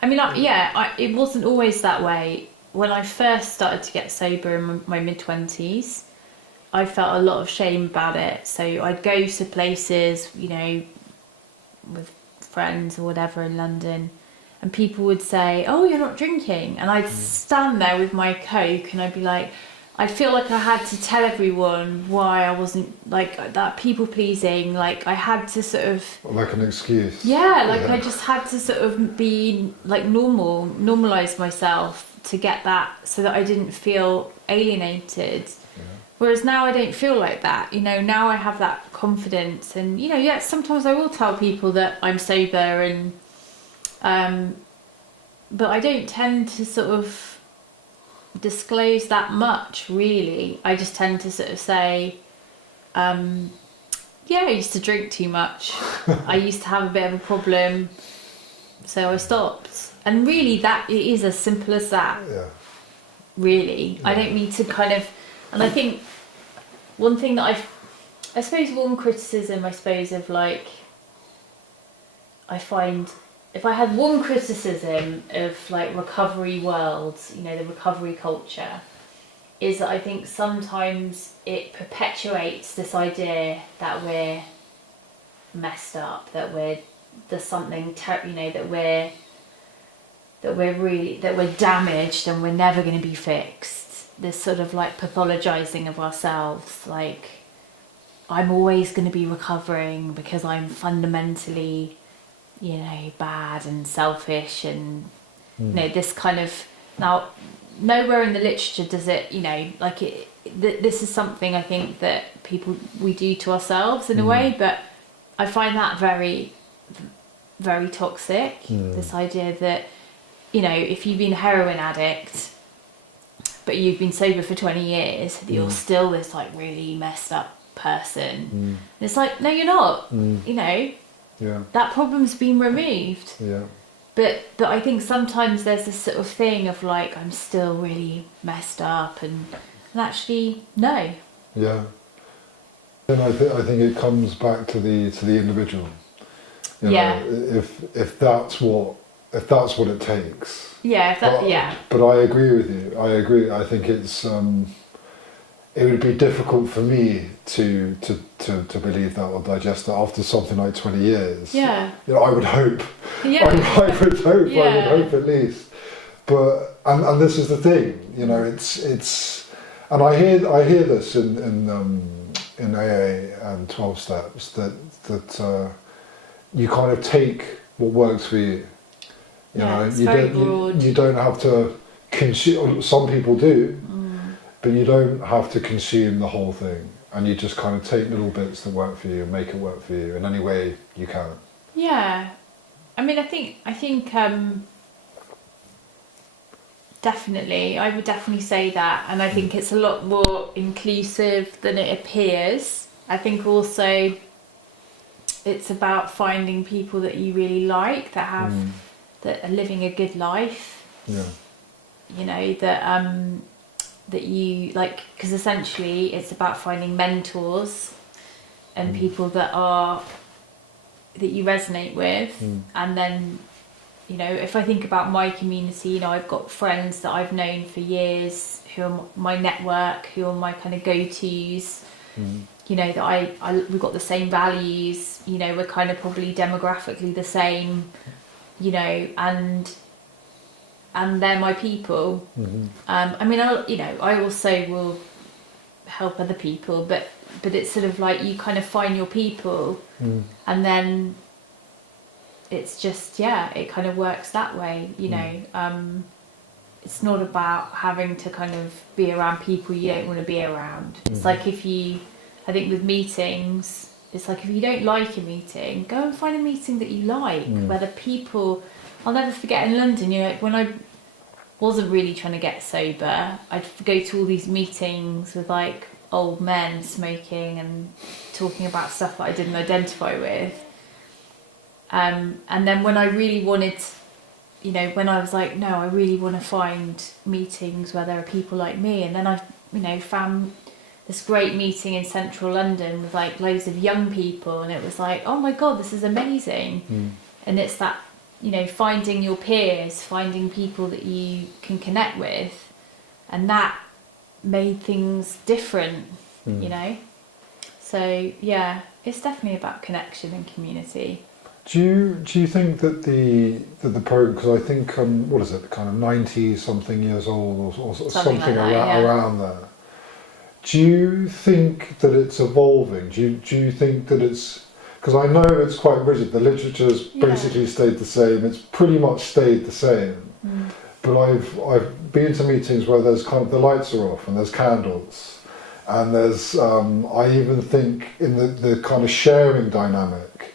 I mean, it wasn't always that way. When I first started to get sober in my mid-20s, I felt a lot of shame about it. So I'd go to places, you know, with friends or whatever in London, and people would say, oh, you're not drinking. And I'd stand there with my Coke, and I'd be like, I feel like I had to tell everyone why I wasn't, like, that people pleasing, like I had to sort of... Like an excuse. I just had to sort of be like normalise myself to get that, so that I didn't feel alienated. Whereas now I don't feel like that, you know, now I have that confidence, and, you know, sometimes I will tell people that I'm sober, and but I don't tend to sort of disclose that much, really. I just tend to sort of say, Yeah, I used to drink too much. I used to have a bit of a problem, so I stopped. And really, that it is as simple as that. Yeah. Really, I don't need to kind of. And I think one thing that I suppose one criticism, I suppose, of like, I find if I had one criticism of like recovery worlds, you know, the recovery culture, is that I think sometimes it perpetuates this idea that we're messed up, that there's something, you know, that we're damaged and we're never going to be fixed. This sort of like pathologizing of ourselves, like I'm always going to be recovering because I'm fundamentally, you know, bad and selfish and you know, this kind of. Now nowhere in the literature does it, you know, like this is something I think that we do to ourselves in a way, but I find that very, very toxic. This idea that, you know, if you've been a heroin addict but you've been sober for 20 years, that you're still this like really messed up person. And it's like, no, you're not. You know, that problem's been removed. But I think sometimes there's this sort of thing of like, I'm still really messed up, and actually, no. Yeah. And I think it comes back to the individual. You know, if that's what it takes. Yeah. But I agree with you. I agree. I think it's it would be difficult for me to believe that or digest that after something like 20 years. Yeah. You know, I would hope. Yeah. I would hope. Yeah. I would hope at least. But and this is the thing. You know, it's and I hear this in AA and 12 steps that you kind of take what works for you. You know, it's very broad. You don't have to consume. Some people do. But you don't have to consume the whole thing, and you just kind of take little bits that work for you and make it work for you in any way you can. Yeah, I mean, I think definitely, I would definitely say that, and I think it's a lot more inclusive than it appears. I think also it's about finding people that you really like, that are living a good life. Yeah. You know, that you like, because essentially it's about finding mentors and people that you resonate with. And then, you know, if I think about my community, you know, I've got friends that I've known for years who are my network, who are my kind of go-tos. You know, that we've got the same values, you know, we're kind of probably demographically the same, you know, and they're my people. I mean, I also will help other people, but it's sort of like you kind of find your people, and then it's just, it kind of works that way, you know. It's not about having to kind of be around people you don't want to be around. It's like I think with meetings, it's like if you don't like a meeting, go and find a meeting that you like, where the people. I'll never forget in London, you know, when I wasn't really trying to get sober, I'd go to all these meetings with like old men smoking and talking about stuff that I didn't identify with. And then when I really wanted, you know, when I was like, no, I really want to find meetings where there are people like me, and then I, you know, found this great meeting in central London with like loads of young people, and it was like, oh my God, this is amazing. And it's that, you know, finding your peers, finding people that you can connect with, and that made things different, you know. So yeah, it's definitely about connection and community. Do you think that the program, because I think what is it, kind of 90 something years old or something like that, around there? Do you think that it's evolving? Do you think that it's, because I know it's quite rigid. The literature's basically stayed the same. It's pretty much stayed the same. But I've been to meetings where there's kind of the lights are off and there's candles, and there's I even think in the kind of sharing dynamic,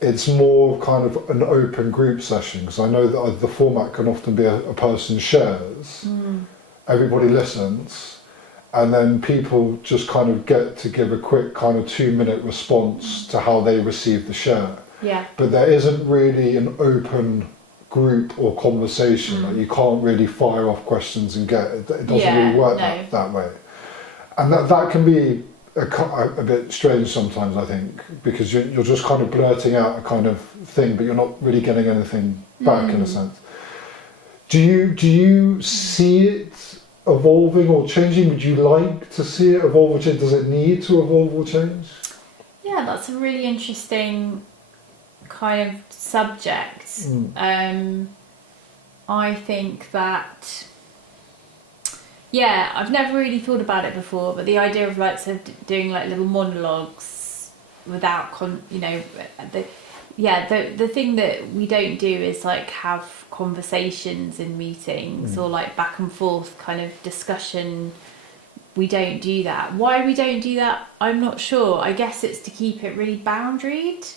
it's more kind of an open group session, because I know that the format can often be a person shares, everybody listens, and then people just kind of get to give a quick kind of 2-minute response to how they receive the share. Yeah. But there isn't really an open group or conversation. Like you can't really fire off questions and get it. It doesn't really work that way. And that can be a bit strange sometimes, I think, because you're just kind of blurting out a kind of thing, but you're not really getting anything back in a sense. Do you see it evolving or changing? Would you like to see it evolve or change? Does it need to evolve or change? Yeah, that's a really interesting kind of subject. I think that, yeah, I've never really thought about it before, but the idea of like sort of doing like little monologues without the thing that we don't do is like have conversations in meetings or like back and forth kind of discussion. We don't do that. Why we don't do that, I'm not sure. I guess it's to keep it really boundaried.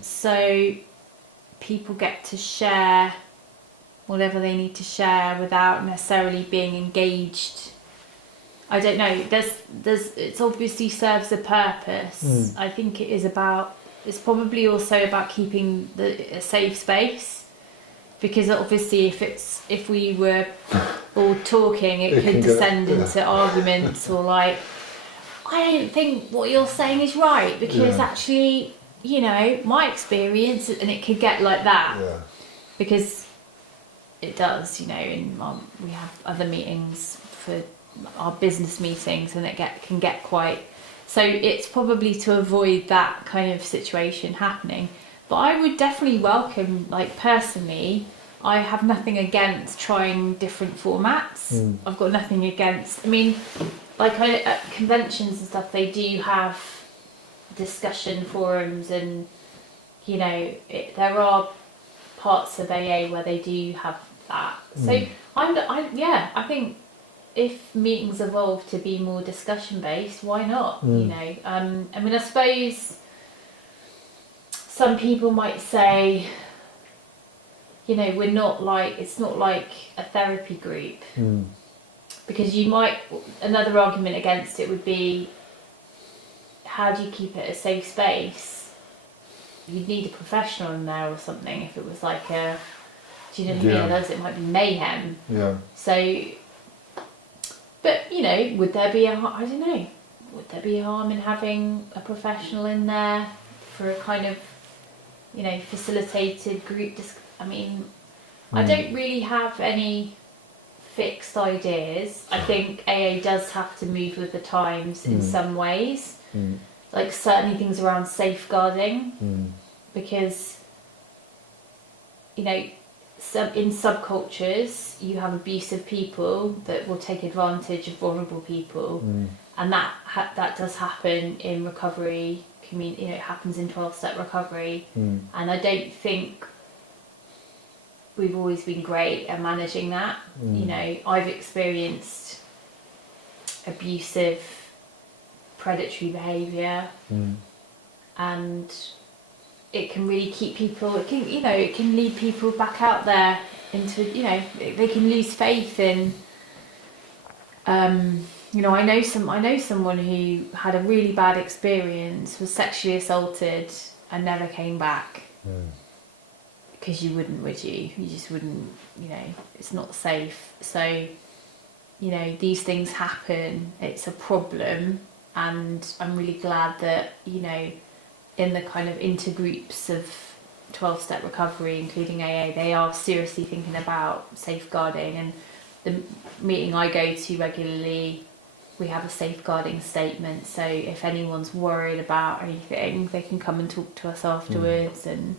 So people get to share whatever they need to share without necessarily being engaged. I don't know. It's obviously serves a purpose. I think it's probably also about keeping a safe space, because obviously if we were all talking, it could descend into arguments or like, I don't think what you're saying is right because actually, you know, my experience, and it could get like that because it does, you know, and we have other meetings for our business meetings and it can get quite, so it's probably to avoid that kind of situation happening. But I would definitely welcome, like personally, I have nothing against trying different formats. I've got nothing against, I mean, like at conventions and stuff, they do have discussion forums and, you know, there are parts of AA where they do have that. So I think if meetings evolve to be more discussion based, why not? You know, I mean, I suppose some people might say, you know, it's not like a therapy group, because another argument against it would be, how do you keep it a safe space? You'd need a professional in there or something if it was like do you know what I mean? Otherwise it might be mayhem. Yeah. So, but you know, would there be a harm in having a professional in there for a kind of, you know, facilitated group I mean, I don't really have any fixed ideas. I think AA does have to move with the times in some ways. Like certainly things around safeguarding, because, you know, in subcultures you have abusive people that will take advantage of vulnerable people, and that does happen in recovery community. You know, it happens in 12-step recovery, and I don't think we've always been great at managing that. You know, I've experienced abusive, predatory behaviour, and it can really keep people, it can lead people back out there into, you know, they can lose faith in, you know, I know someone who had a really bad experience, was sexually assaulted and never came back. Because you wouldn't, would you? You just wouldn't, you know, it's not safe. So, you know, these things happen, it's a problem, and I'm really glad that, you know, in the kind of intergroups of 12-step recovery, including AA, they are seriously thinking about safeguarding. And the meeting I go to regularly, we have a safeguarding statement, so if anyone's worried about anything, they can come and talk to us afterwards. And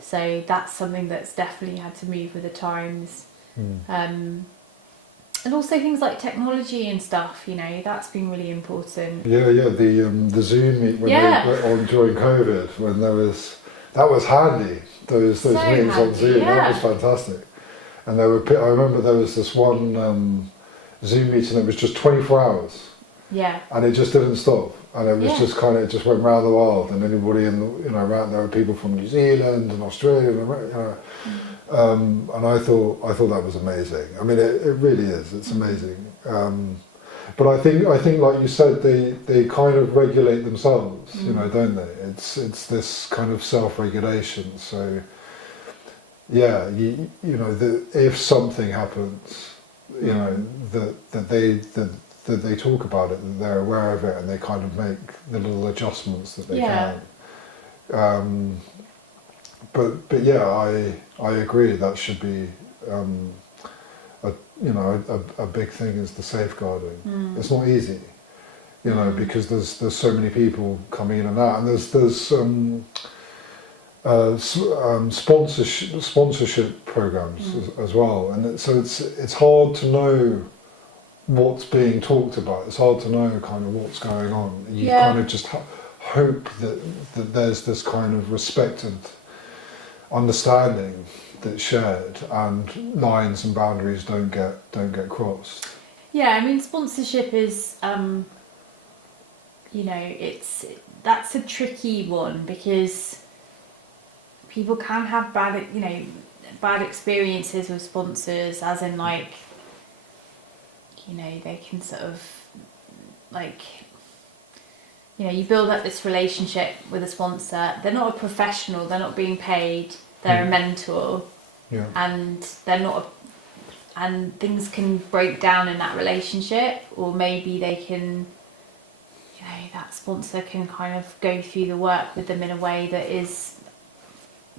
so that's something that's definitely had to move with the times. And also things like technology and stuff, you know, that's been really important. The Zoom meet when they went on during COVID, when that was handy. Those so meetings handy, on Zoom, that was fantastic. And I remember there was this one Zoom meeting that was just 24 hours. Yeah. And it just didn't stop. And it was just kind of, it just went round the world, and anybody around there were people from New Zealand and Australia and America, and I thought that was amazing. I mean, it really is. It's amazing. But I think like you said, they kind of regulate themselves, you know, don't they? It's this kind of self-regulation. So yeah, you know, if something happens, you know, that they talk about it, that they're aware of it, and they kind of make the little adjustments that they can. But yeah, I agree that should be a big thing is the safeguarding. It's not easy, you know, because there's so many people coming in and out, and there's sponsorship programs as well, and so it's hard to know what's being talked about. It's hard to know kind of what's going on. You kind of just hope that there's this kind of respect and understanding that's shared, and lines and boundaries don't get crossed. Yeah, I mean, sponsorship is, you know, that's a tricky one, because people can have bad experiences with sponsors, as in, like, you know, they can sort of, like, you know, you build up this relationship with a sponsor. They're not a professional, they're not being paid, they're a mentor, and they're not and things can break down in that relationship, or maybe they can, you know, that sponsor can kind of go through the work with them in a way that is,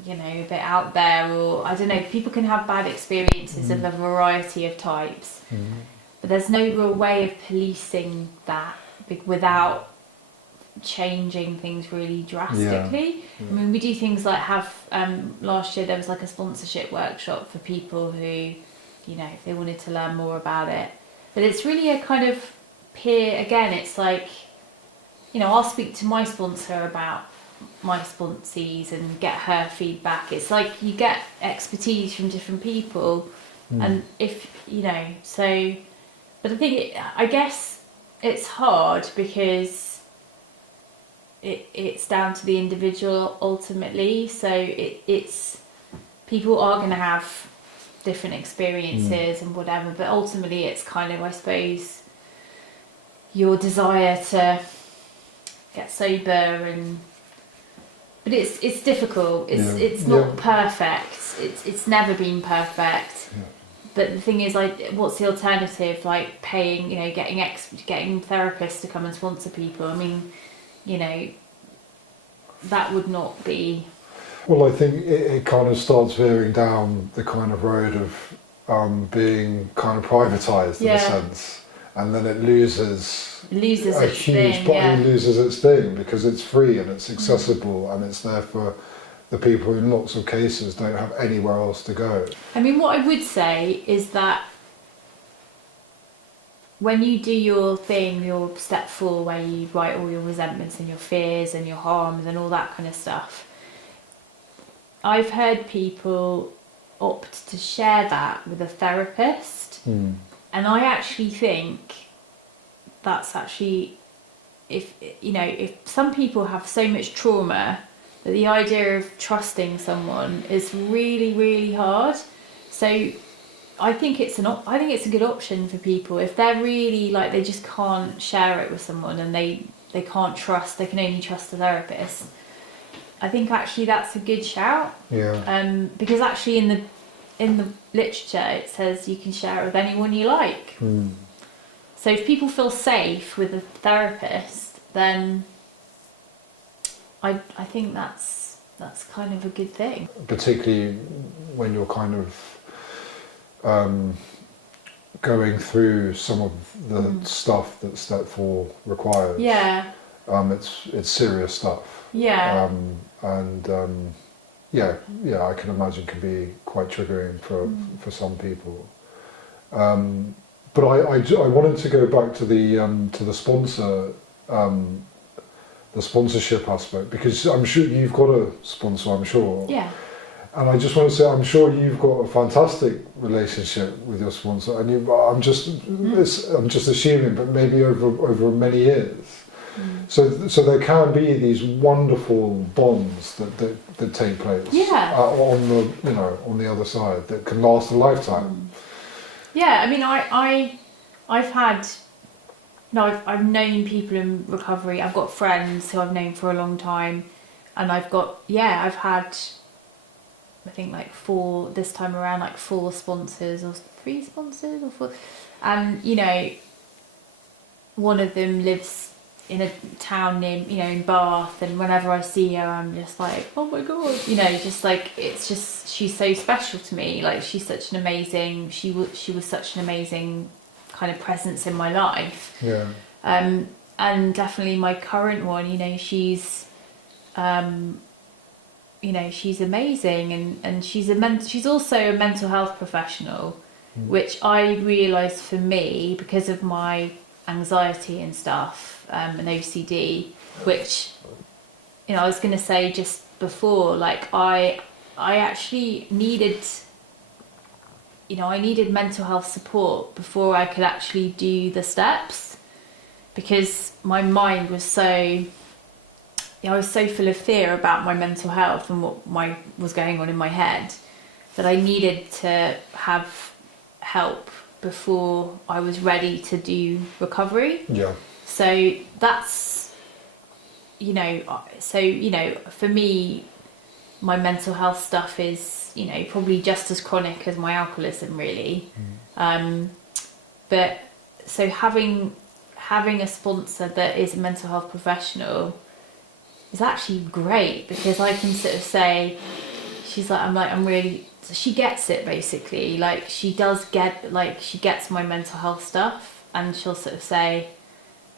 you know, a bit out there, or I don't know, people can have bad experiences of a variety of types, but there's no real way of policing that without changing things really drastically. I mean, we do things like last year there was like a sponsorship workshop for people who, you know, if they wanted to learn more about it, but it's really a kind of peer, again, it's like, you know, I'll speak to my sponsor about my sponsees and get her feedback. It's like you get expertise from different people, and if, you know, so, but I guess it's hard because it's down to the individual ultimately. So it's people are going to have different experiences and whatever, but ultimately it's kind of, I suppose, your desire to get sober, and but it's difficult. It's not perfect. It's never been perfect. But the thing is, like, what's the alternative? Like paying, you know, getting therapists to come and sponsor people. I mean, you know, that would not be. Well, I think it kind of starts veering down the kind of road of being kind of privatised in a sense, and then it loses a its huge thing, it loses its thing, because it's free and it's accessible and it's there for the people who in lots of cases don't have anywhere else to go. I mean, what I would say is that when you do your thing, your step 4, where you write all your resentments and your fears and your harms and all that kind of stuff, I've heard people opt to share that with a therapist, and I actually think that's actually, if some people have so much trauma that the idea of trusting someone is really, really hard. So I think it's a good option for people if they're really, like, they just can't share it with someone, and they can't trust, they can only trust the therapist. I think actually that's a good shout. Because actually in the literature it says you can share it with anyone you like. So if people feel safe with a therapist, then I think that's kind of a good thing. Particularly when you're kind of going through some of the stuff that step 4 requires. It's serious stuff. I can imagine can be quite triggering for some people. But I wanted to go back to the sponsor, the sponsorship aspect, because I'm sure you've got a sponsor, I'm sure. And I just want to say, I'm sure you've got a fantastic relationship with your sponsor, and I'm just assuming, but maybe over many years. So there can be these wonderful bonds that take place on the other side that can last a lifetime. I mean, I've had no, I've known people in recovery. I've got friends who I've known for a long time, and I've had, I think like this time around, like 4 sponsors or 3 sponsors or 4, and one of them lives in a town near, in Bath, and whenever I see her, I'm just like, oh my god, just like, it's just, she's so special to me. Like, she's such an amazing, she was such an amazing kind of presence in my life. Yeah. And definitely my current one, she's, she's amazing, and she's also a mental health professional, which I realised for me, because of my anxiety and stuff, and OCD, which, I was going to say just before, like, I actually needed, I needed mental health support before I could actually do the steps, because my mind was so, I was so full of fear about my mental health and what was going on in my head, that I needed to have help before I was ready to do recovery. Yeah. So that's, for me, my mental health stuff is, probably just as chronic as my alcoholism, really. But so having a sponsor that is a mental health professional is actually great, because I can sort of say, she gets it, basically. Like, she gets my mental health stuff, and she'll sort of say,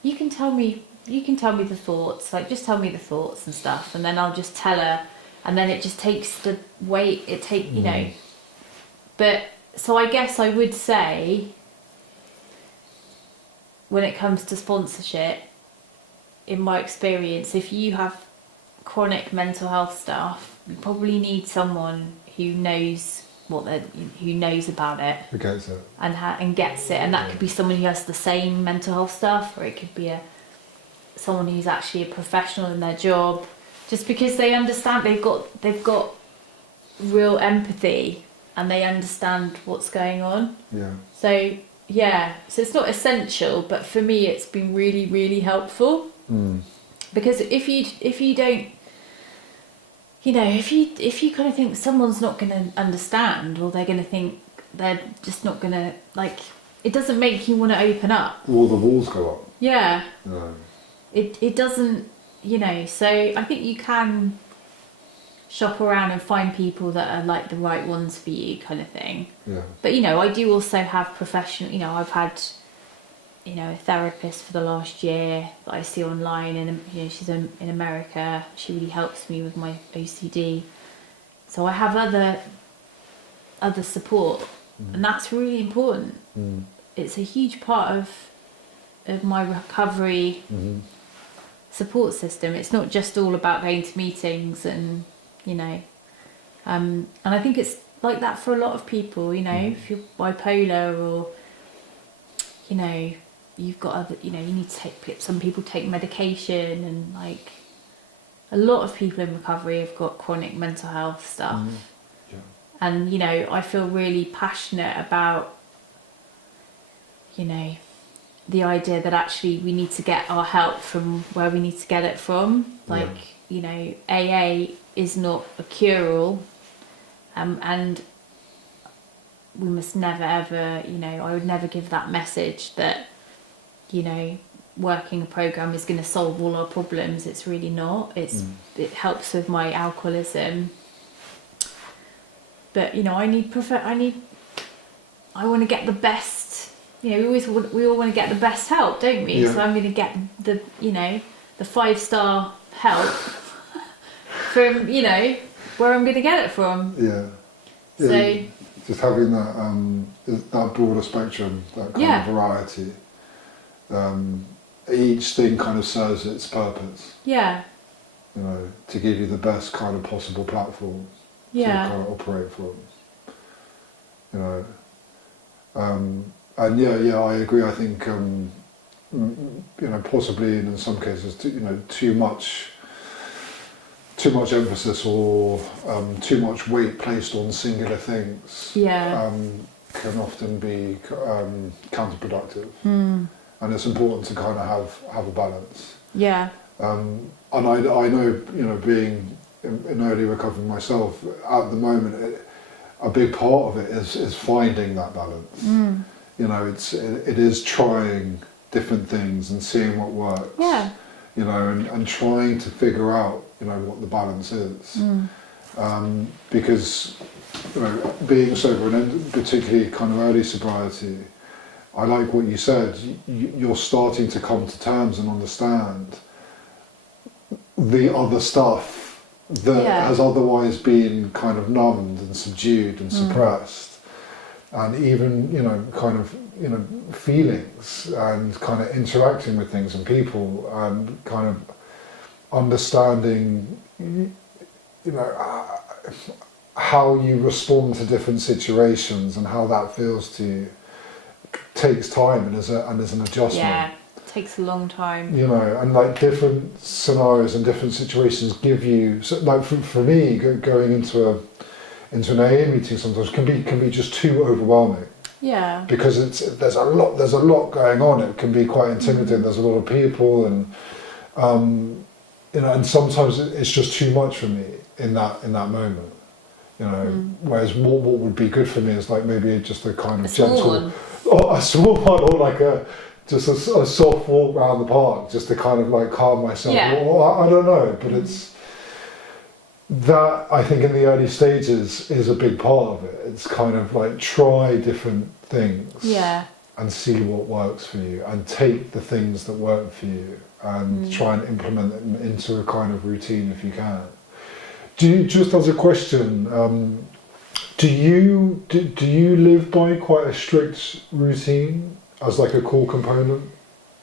you can tell me the thoughts, like, just tell me the thoughts and stuff, and then I'll just tell her, and then it just takes the weight, but, so I guess I would say, when it comes to sponsorship, in my experience, if you have chronic mental health stuff, you probably need someone who knows who knows about it, Who gets it, and gets it, and that could be someone who has the same mental health stuff, or it could be someone who's actually a professional in their job, just because they understand, they've got real empathy, and they understand what's going on. Yeah. So it's not essential, but for me it's been really, really helpful. Because if you don't, if you kind of think someone's not going to understand, or they're going to think they're just not going to, like, it doesn't make you want to open up. All the walls go up. Yeah. No. It doesn't, so I think you can shop around and find people that are like the right ones for you, kind of thing. Yeah. But I do also have professional, I've had, a therapist for the last year that I see online, and she's in America. She really helps me with my OCD. So I have other support, and that's really important. It's a huge part of my recovery support system. It's not just all about going to meetings and and I think it's like that for a lot of people. If you're bipolar, or you've got other, you need to take, some people take medication, and like a lot of people in recovery have got chronic mental health stuff. Yeah. And I feel really passionate about the idea that actually we need to get our help from where we need to get it from. Like, AA is not a cure-all, and we must never ever, I would never give that message that working a program is going to solve all our problems. It's really not. It helps with my alcoholism, but I want to get the best. We all want to get the best help, don't we? Yeah. So I'm going to get the 5-star help from where I'm going to get it from. Yeah. So just having that broader spectrum, that kind of variety. Each thing kind of serves its purpose. Yeah. To give you the best kind of possible platform to kind of operate from. And I agree. I think possibly in some cases too much emphasis, or too much weight placed on singular things can often be counterproductive. and it's important to kind of have a balance. Yeah. And I know, you know, being in early recovery myself, at the moment, a big part of it is finding that balance. You know, it is trying different things and seeing what works. Yeah. You know, and trying to figure out, you know, what the balance is. Because, you know, being sober, and particularly kind of early sobriety, I like what you said. You're starting to come to terms and understand the other stuff that has otherwise been kind of numbed and subdued and suppressed, and even, you know, kind of, you know, feelings and kind of interacting with things and people and kind of understanding, you know, how you respond to different situations and how that feels to you takes time and is an adjustment. Yeah, it takes a long time. You know, and like different scenarios and different situations give you, so like for me, going into an AA meeting sometimes can be just too overwhelming. Yeah. Because there's a lot going on. It can be quite intimidating. There's a lot of people, and you know, and sometimes it's just too much for me in that moment. You know, whereas what would be good for me is like maybe just a kind of gentle, or a small one, or like just a soft walk around the park, just to kind of like calm myself. Yeah. Or I don't know, but it's that, I think in the early stages is a big part of it. It's kind of like try different things. Yeah. And see what works for you, and take the things that work for you and try and implement them into a kind of routine if you can. Do you, just as a question, do you live by quite a strict routine as like a core component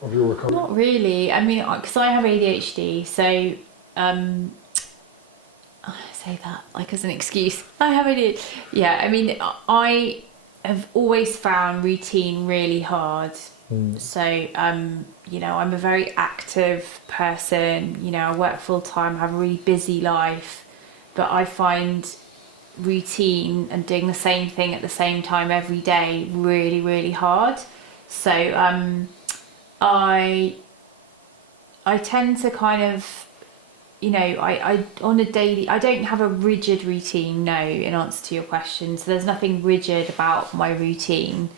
of your recovery? Not really. I mean, because I have ADHD, so I say that like as an excuse. I have ADHD. Yeah, I mean, I have always found routine really hard. So, you know, I'm a very active person. You know, I work full time, have a really busy life, but I find routine and doing the same thing at the same time every day really, really hard. So, I tend to kind of, you know, I on a daily, I don't have a rigid routine, no, in answer to your question. So there's nothing rigid about my routine,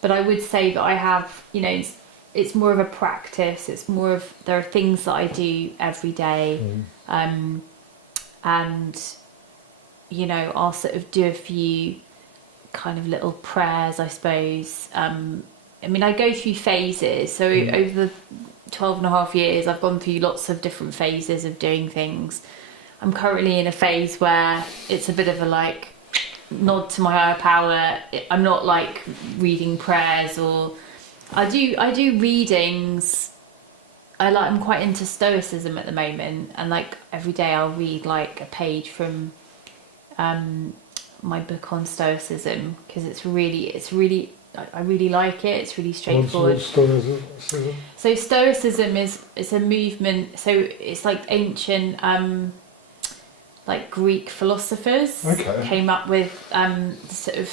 but I would say that I have, you know, it's more of a practice. It's more of, there are things that I do every day. And, you know, I'll sort of do a few kind of little prayers, I suppose. I mean, I go through phases. So over the 12 and a half years, I've gone through lots of different phases of doing things. I'm currently in a phase where it's a bit of a like nod to my higher power. I'm not like reading prayers, or I do readings. I'm quite into Stoicism at the moment, and like every day I'll read like a page from my book on Stoicism, because it's really I really like it. It's really straightforward. What's Stoicism? So Stoicism it's a movement. So it's like ancient like Greek philosophers came up with sort of,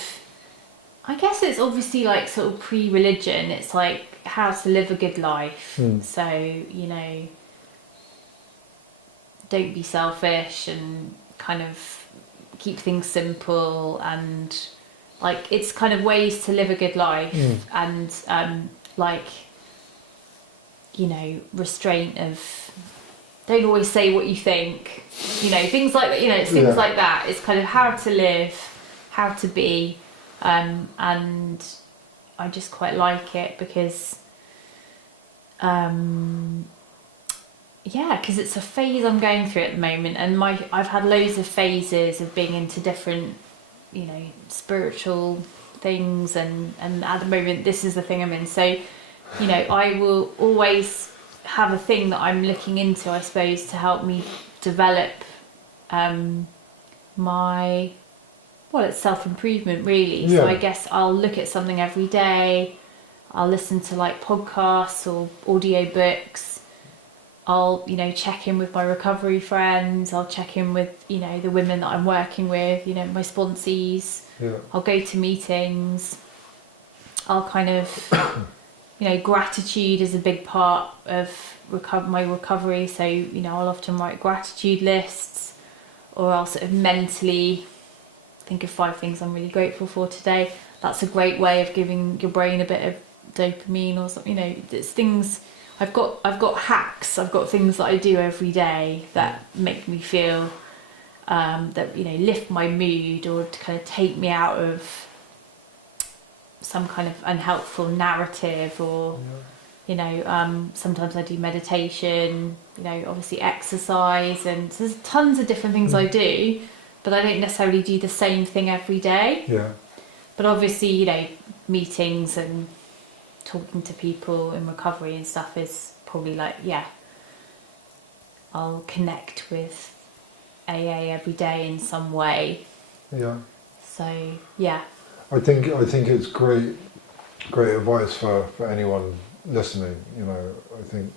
I guess it's obviously like sort of pre-religion. It's like how to live a good life. So, you know, don't be selfish and kind of keep things simple, and like it's kind of ways to live a good life, and like, you know, restraint of don't always say what you think, you know, things like that, you know, it's things like that. It's kind of how to live, how to be, and I just quite like it because because it's a phase I'm going through at the moment, and I've had loads of phases of being into different, you know, spiritual things, and at the moment this is the thing I'm in. So, you know, I will always have a thing that I'm looking into, I suppose, to help me develop it's self-improvement really. So I guess I'll look at something every day. I'll listen to like podcasts or audio books. I'll, you know, check in with my recovery friends. I'll check in with, you know, the women that I'm working with, you know, my sponsees. I'll go to meetings. I'll kind of gratitude is a big part of my recovery. So, I'll often write gratitude lists, or I'll sort of mentally think of 5 things I'm really grateful for today. That's a great way of giving your brain a bit of dopamine or something. It's things. I've got hacks. I've got things that I do every day that make me feel that lift my mood, or to kind of take me out of some kind of unhelpful narrative, or sometimes I do meditation, obviously exercise, and so there's tons of different things I do, but I don't necessarily do the same thing every day. Yeah. But obviously, meetings and talking to people in recovery and stuff is probably I'll connect with AA every day in some way. Yeah. So yeah. I think it's great advice for anyone listening. I think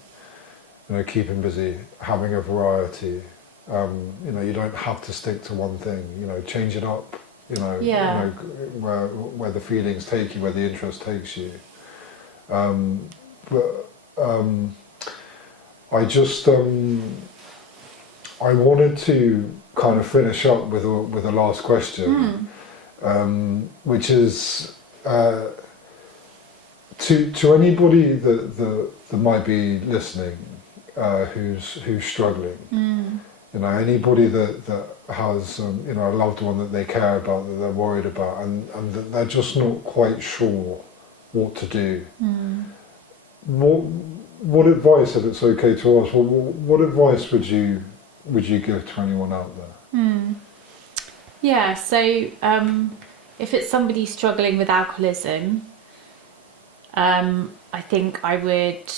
keeping busy, having a variety. You don't have to stick to one thing. Change it up. Yeah. Where the feelings take you, where the interest takes you. I just I wanted to kind of finish up with a last question, which is to anybody that might be listening, who's struggling. Anybody that has a loved one that they care about, that they're worried about, and that they're just not quite sure what to do. What advice, if it's okay to ask, what advice would you give to anyone out there? Yeah, so if it's somebody struggling with alcoholism, I think I'd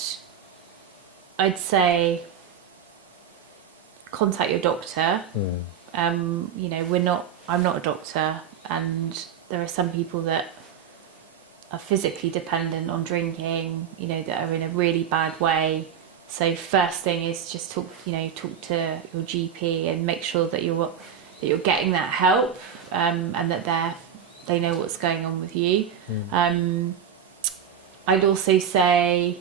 say contact your doctor. I'm not a doctor, and there are some people that are physically dependent on drinking, that are in a really bad way. So first thing is just talk to your GP and make sure that you're getting that help, and that they know what's going on with you. I'd also say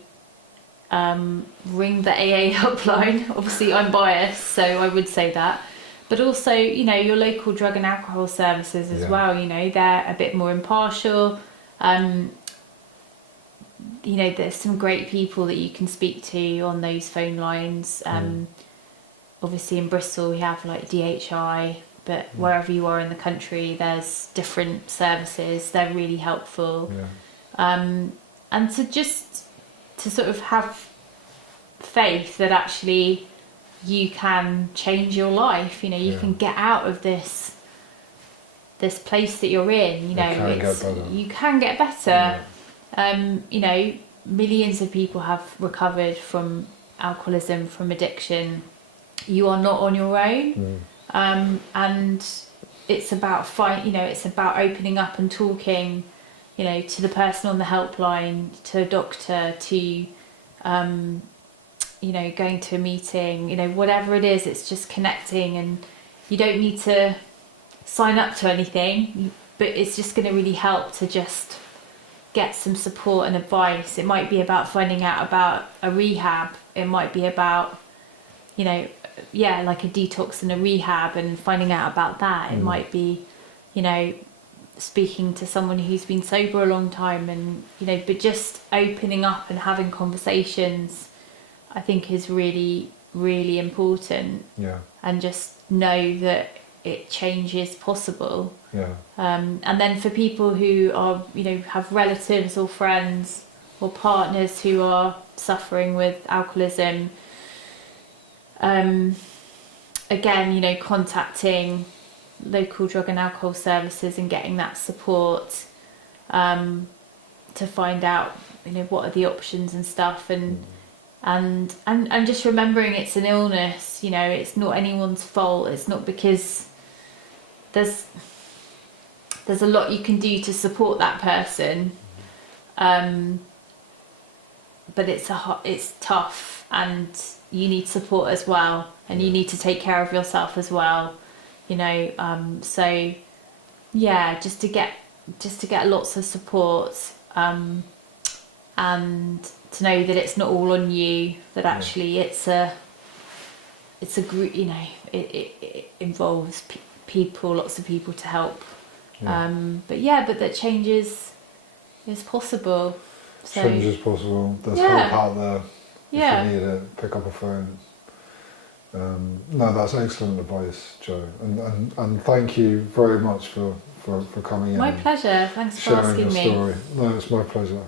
ring the AA helpline. Obviously I'm biased, so I would say that. But also, your local drug and alcohol services as well, they're a bit more impartial. There's some great people that you can speak to on those phone lines. Obviously in Bristol we have DHI, but wherever you are in the country there's different services. They're really helpful. And to sort of have faith that actually you can change your life. You can get out of this place that you're in. You can get better. Millions of people have recovered from alcoholism, from addiction. You are not on your own. And it's about it's about opening up and talking, to the person on the helpline, to a doctor, to going to a meeting, whatever it is. It's just connecting, and you don't need to sign up to anything, but it's just going to really help to just get some support and advice. It might be about finding out about a rehab. It might be about like a detox and a rehab and finding out about that. It might be speaking to someone who's been sober a long time, and but just opening up and having conversations, I think, is really, really important. And just know that change is possible. And then for people who are have relatives or friends or partners who are suffering with alcoholism, again, contacting local drug and alcohol services and getting that support, to find out what are the options and stuff, and just remembering it's an illness. It's not anyone's fault. It's not, because there's a lot you can do to support that person, but it's tough, and you need support as well, and you need to take care of yourself as well. So yeah, just to get lots of support, and to know that it's not all on you, that actually it's a group, you know, it involves people, lots of people to help. But that change is possible. So, change is possible. There's hope out there. Yeah. If you need it, pick up a phone. No, that's excellent advice, Jo. And thank you very much for coming in. My pleasure. Thanks for sharing asking your me. story. No, it's my pleasure.